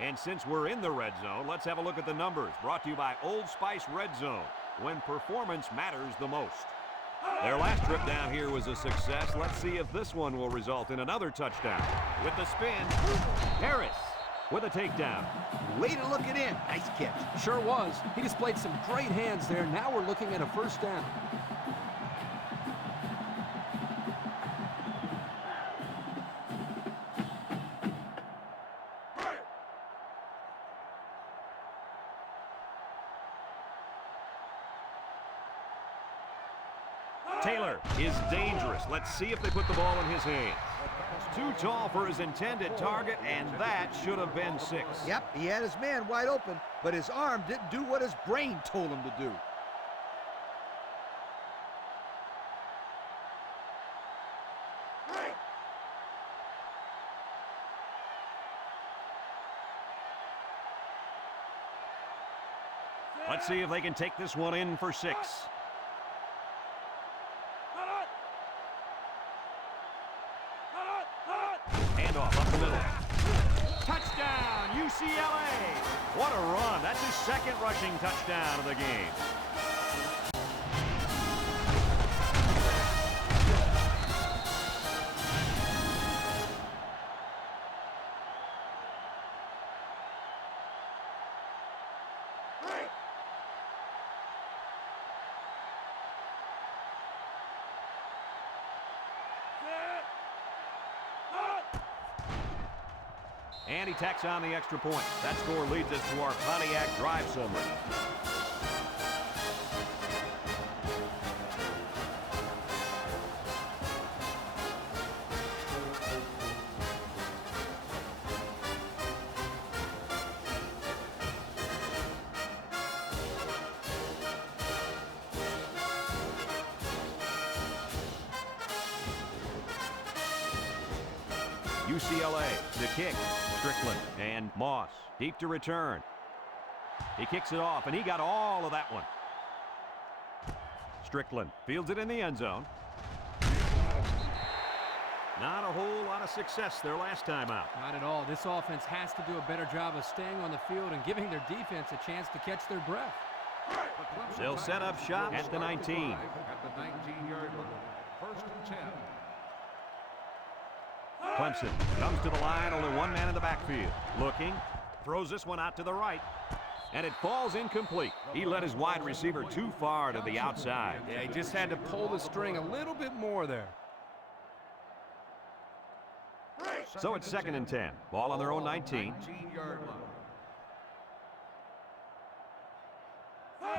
And since we're in the red zone, let's have a look at the numbers. Brought to you by Old Spice Red Zone, when performance matters the most. Their last trip down here was a success. Let's see if this one will result in another touchdown. With the spin, Harris with a takedown. Way to look it in. Nice catch. Sure was. He displayed some great hands there. Now we're looking at a first down. Taylor is dangerous. Let's see if they put the ball in his hands. Too tall for his intended target, and that should have been 6. Yep, he had his man wide open, but his arm didn't do what his brain told him to do. Let's see if they can take this one in for 6. Handoff up the middle. Touchdown, UCLA! What a run. That's his 2nd rushing touchdown of the game. And he tacks on the extra point. That score leads us to our Pontiac drive summary. UCLA, the kick. Strickland and Moss, deep to return. He kicks it off, and he got all of that one. Strickland fields it in the end zone. Not a whole lot of success their last time out. Not at all. This offense has to do a better job of staying on the field and giving their defense a chance to catch their breath. They'll set up shop at the 19. At the 19-yard line. First and 10. Clemson comes to the line, only one man in the backfield. Looking, throws this one out to the right, and it falls incomplete. He led his wide receiver too far to the outside. Yeah, he just had to pull the string a little bit more there. So it's 2nd and 10. Ball on their own 19. 19-yard line.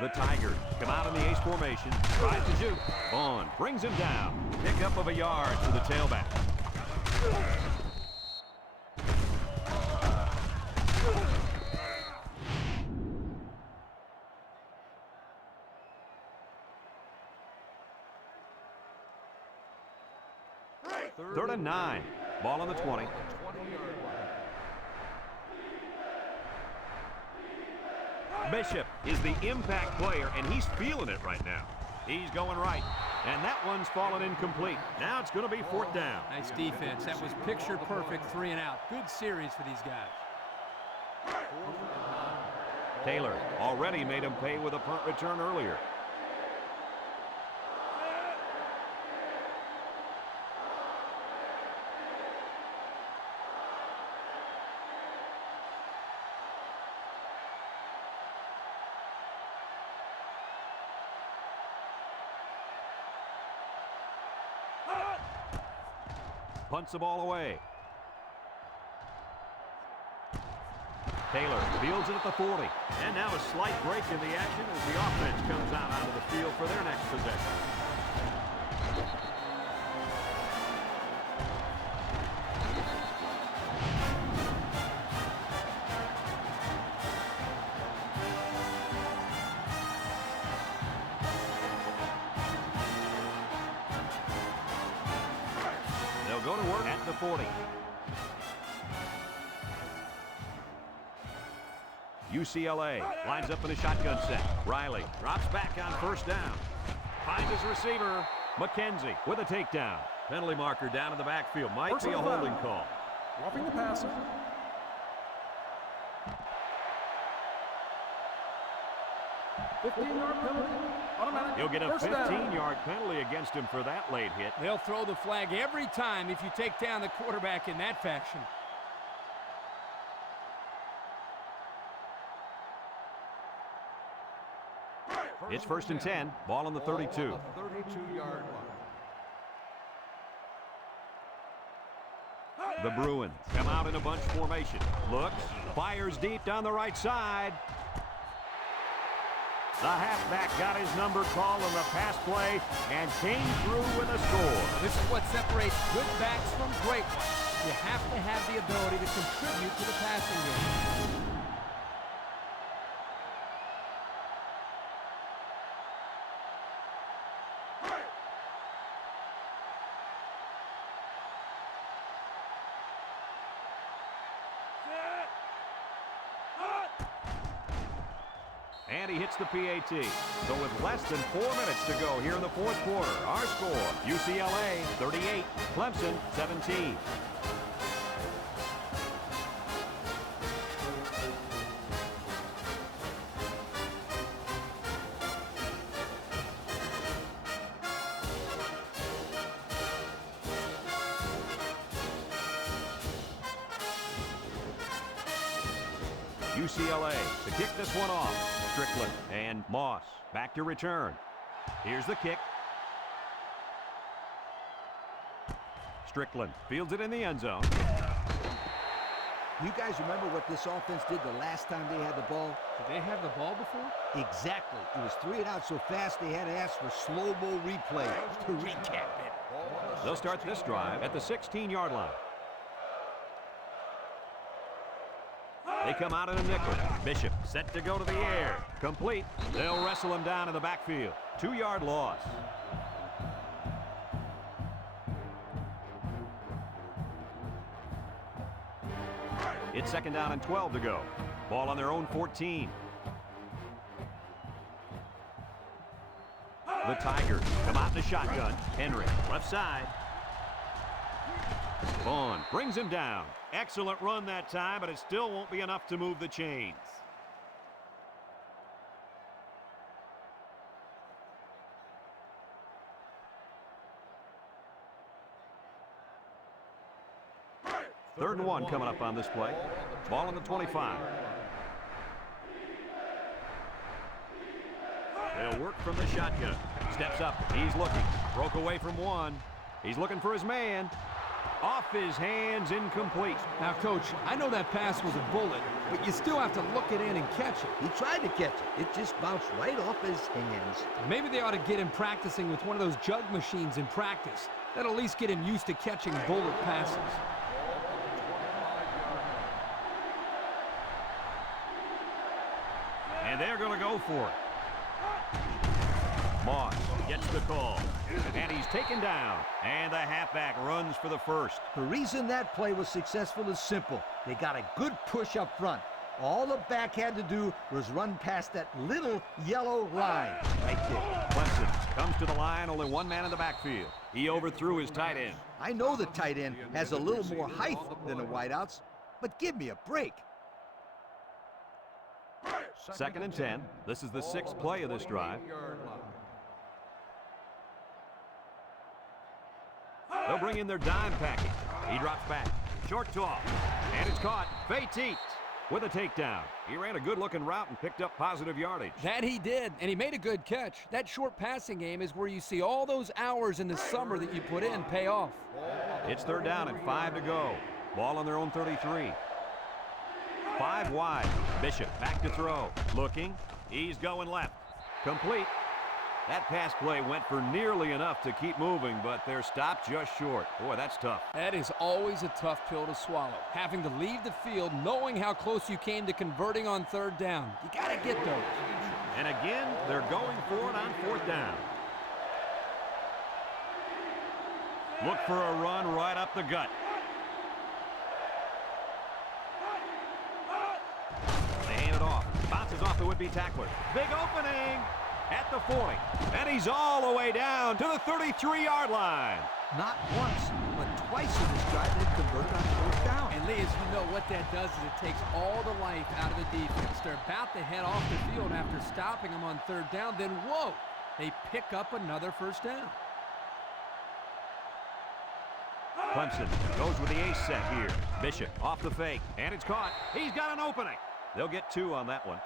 The Tigers come out in the ace formation, tries to shoot. Vaughn brings him down. Pickup of a yard for the tailback. Third and 9. Ball on the 20. Bishop is the impact player, and he's feeling it right now. He's going right. And that one's fallen incomplete. Now it's going to be 4th down. Nice defense. That was picture perfect 3 and out. Good series for these guys. Taylor already made him pay with a punt return earlier. Punts the ball away. Taylor fields it at the 40. And now a slight break in the action as the offense comes out onto the field for their next possession. Go to work at the 40. UCLA lines up in a shotgun set. Riley drops back on 1st down. Finds his receiver. McKenzie with a takedown. Penalty marker down in the backfield. Might be a holding call. Roughing the passer. $15-yard penalty. Automatic. You'll get a 15-yard penalty against him for that late hit. They'll throw the flag every time if you take down the quarterback in that fashion. It's 1st and 10. Ball on the 32. 32-yard line. The Bruins come out in a bunch formation. Looks, fires deep down the right side. The halfback got his number called on the pass play and came through with a score. This is what separates good backs from great ones. You have to have the ability to contribute to the passing game. And he hits the PAT. So with less than 4 minutes to go here in the 4th quarter, our score, UCLA 38, Clemson 17. UCLA to kick this one off. Strickland and Moss back to return. Here's the kick. Strickland fields it in the end zone. You guys remember what this offense did the last time they had the ball? Did they have the ball before? Exactly. It was 3 and out so fast they had to ask for slow-mo replay to recap it. They'll start this drive at the 16-yard line. They come out in a nickel. Bishop set to go to the air. Complete. They'll wrestle him down in the backfield. 2-yard loss. It's 2nd down and 12 to go. Ball on their own 14. The Tigers come out in the shotgun. Henry, left side. Vaughn brings him down. Excellent run that time, but it still won't be enough to move the chains. Third and 1 coming up on this play. Ball on the 25. They'll work from the shotgun. Steps up. He's looking. Broke away from one. He's looking for his man. Off his hands, incomplete. Now, Coach, I know that pass was a bullet, but you still have to look it in and catch it. He tried to catch it. It just bounced right off his hands. Maybe they ought to get him practicing with one of those jug machines in practice. That'll at least get him used to catching bullet passes. And they're going to go for it. Moss gets the call. And he's taken down. And the halfback runs for the first. The reason that play was successful is simple. They got a good push up front. All the back had to do was run past that little yellow line right there. Clemson comes to the line, only one man in the backfield. He overthrew his tight end. I know the tight end has a little more height than the wideouts, but give me a break. 2nd and 10. This is the 6th play of this drive. They'll bring in their dime package. He drops back. Short toss. And it's caught. Petit with a takedown. He ran a good-looking route and picked up positive yardage. That he did, and he made a good catch. That short passing game is where you see all those hours in the summer that you put in pay off. It's 3rd down and 5 to go. Ball on their own 33. 5 wide. Bishop back to throw. Looking. He's going left. Complete. That pass play went for nearly enough to keep moving, but they're stopped just short. Boy, that's tough. That is always a tough pill to swallow. Having to leave the field knowing how close you came to converting on 3rd down. You got to get those. And again, they're going for it on 4th down. Look for a run right up the gut. They hand it off. Bounces off the would-be tackler. Big opening at the 40. And he's all the way down to the 33-yard line. Not once, but twice in this drive they've converted on 4th down. And Lee, as you know, what that does is it takes all the life out of the defense. They're about to head off the field after stopping them on 3rd down. Then, whoa, they pick up another 1st down. Clemson goes with the ace set here. Bishop off the fake, and it's caught. He's got an opening. They'll get 2 on that one.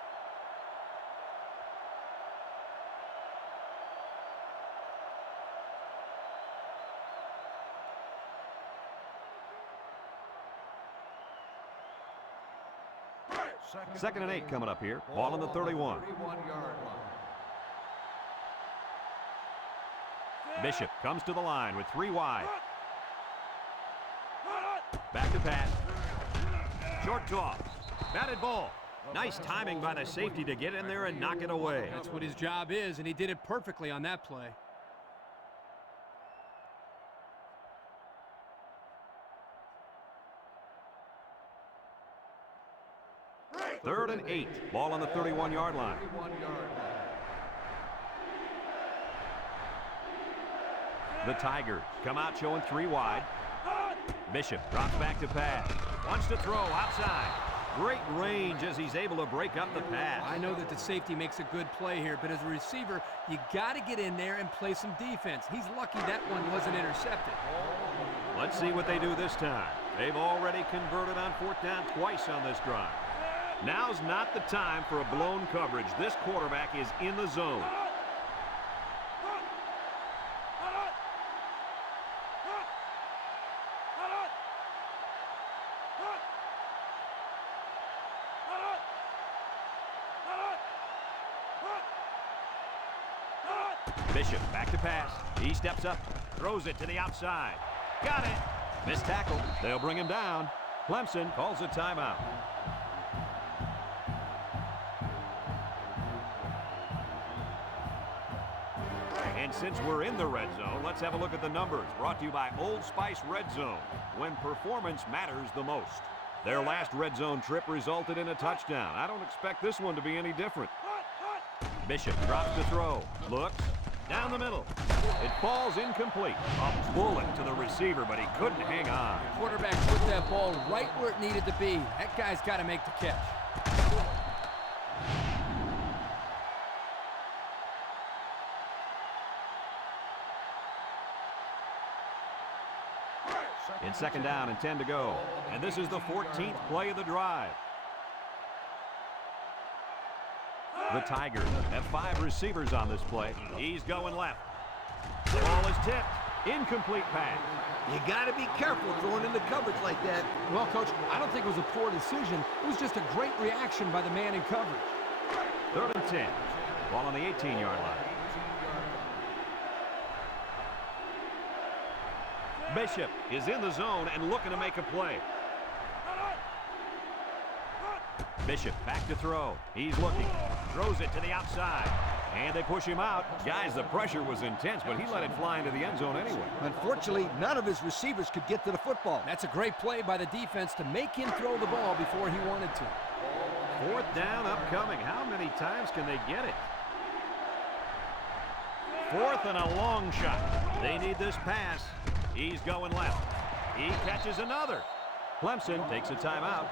Second and 8 coming up here. Ball on the 31. Bishop comes to the line with 3 wide. Back to pass. Short toss. Batted ball. Nice timing by the safety to get in there and knock it away. That's what his job is, and he did it perfectly on that play. 3rd and 8. Ball on the 31-yard line. The Tigers come out showing 3 wide. Bishop drops back to pass. Wants to throw outside. Great range as he's able to break up the pass. I know that the safety makes a good play here, but as a receiver, you got to get in there and play some defense. He's lucky that one wasn't intercepted. Let's see what they do this time. They've already converted on 4th down twice on this drive. Now's not the time for a blown coverage. This quarterback is in the zone. Bishop back to pass. He steps up, throws it to the outside. Got it. Missed tackle. They'll bring him down. Clemson calls a timeout. And since we're in the red zone, let's have a look at the numbers. Brought to you by Old Spice Red Zone, when performance matters the most. Their last red zone trip resulted in a touchdown. I don't expect this one to be any different. Bishop drops to throw. Looks. Down the middle. It falls incomplete. A bullet to the receiver, but he couldn't hang on. The quarterback put that ball right where it needed to be. That guy's got to make the catch. It's 2nd down and 10 to go. And this is the 14th play of the drive. The Tigers have 5 receivers on this play. He's going left. The ball is tipped. Incomplete pass. You got to be careful throwing into coverage like that. Well, Coach, I don't think it was a poor decision. It was just a great reaction by the man in coverage. 3rd and 10. Ball on the 18-yard line. Bishop is in the zone and looking to make a play. Bishop back to throw. He's looking. Throws it to the outside. And they push him out. Guys, the pressure was intense, but he let it fly into the end zone anyway. Unfortunately, none of his receivers could get to the football. That's a great play by the defense to make him throw the ball before he wanted to. 4th down upcoming. How many times can they get it? 4th and a long shot. They need this pass. He's going left. He catches another. Clemson takes a timeout.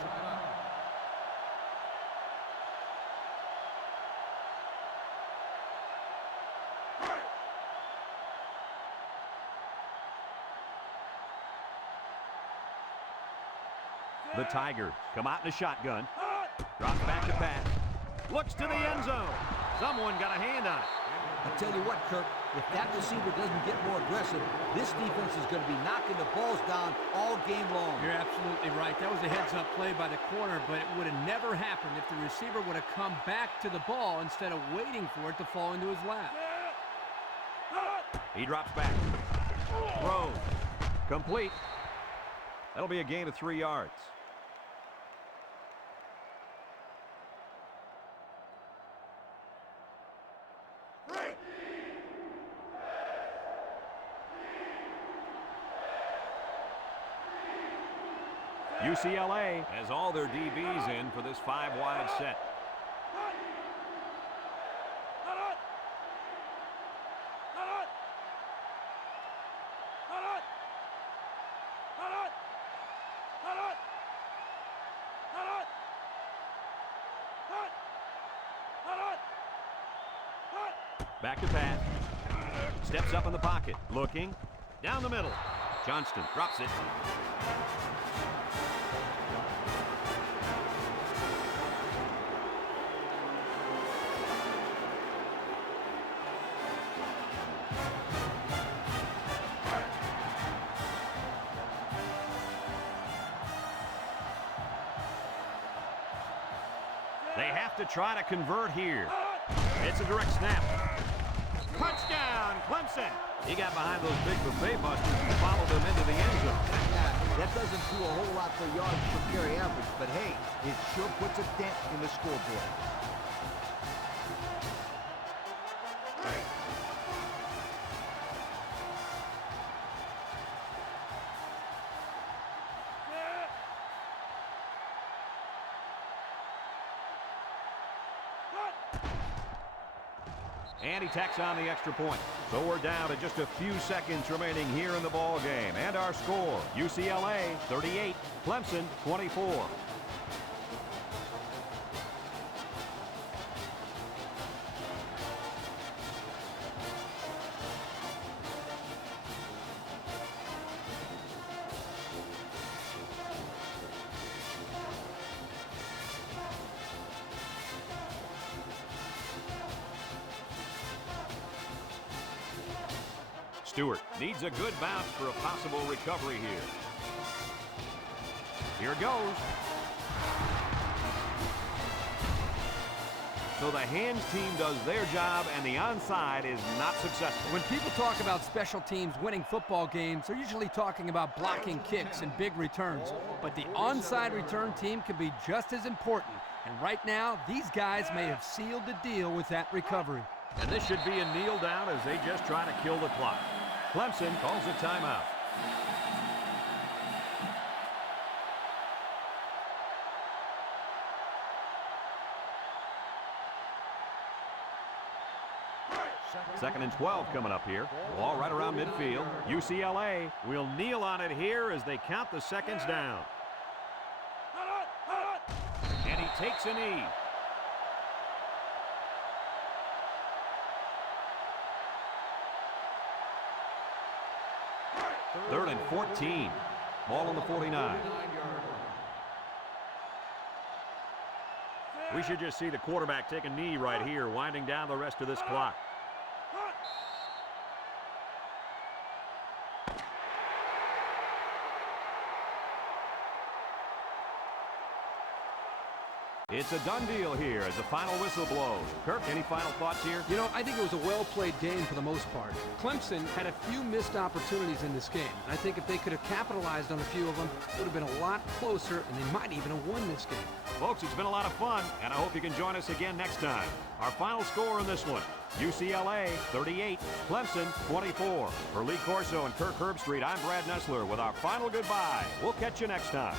The Tigers come out in a shotgun. Drops back to pass. Looks to the end zone. Someone got a hand on it. I tell you what, Kirk, if that receiver doesn't get more aggressive, this defense is going to be knocking the balls down all game long. You're absolutely right. That was a heads-up play by the corner, but it would have never happened if the receiver would have come back to the ball instead of waiting for it to fall into his lap. He drops back. Throws. Complete. That'll be a gain of 3 yards. UCLA has all their DBs in for this 5-wide set. Back to pass. Steps up in the pocket. Looking. Down the middle. Johnston drops it. They have to try to convert here. It's a direct snap. Touchdown, Clemson. He got behind those big buffet busters and followed them into the end zone. Yeah, that doesn't do a whole lot for yards per carry average, but hey, it sure puts a dent in the scoreboard. And he tacks on the extra point. So we're down to just a few seconds remaining here in the ball game. And our score, UCLA 38, Clemson 24. Stewart needs a good bounce for a possible recovery here. Here it goes. So the hands team does their job and the onside is not successful. When people talk about special teams winning football games, they're usually talking about blocking kicks and big returns. But the onside return team can be just as important. And right now, these guys may have sealed the deal with that recovery. And this should be a kneel down as they just try to kill the clock. Clemson calls a timeout. Second and 12 coming up here. Ball right around midfield. UCLA will kneel on it here as they count the seconds down. And he takes a knee. Third and 14. Ball on the 49. We should just see the quarterback take a knee right here, winding down the rest of this clock. It's a done deal here as the final whistle blows. Kirk, any final thoughts here? You know, I think it was a well-played game for the most part. Clemson had a few missed opportunities in this game. I think if they could have capitalized on a few of them, it would have been a lot closer, and they might even have won this game. Folks, it's been a lot of fun, and I hope you can join us again next time. Our final score in this one, UCLA 38, Clemson 24. For Lee Corso and Kirk Herbstreit, I'm Brad Nessler with our final goodbye. We'll catch you next time.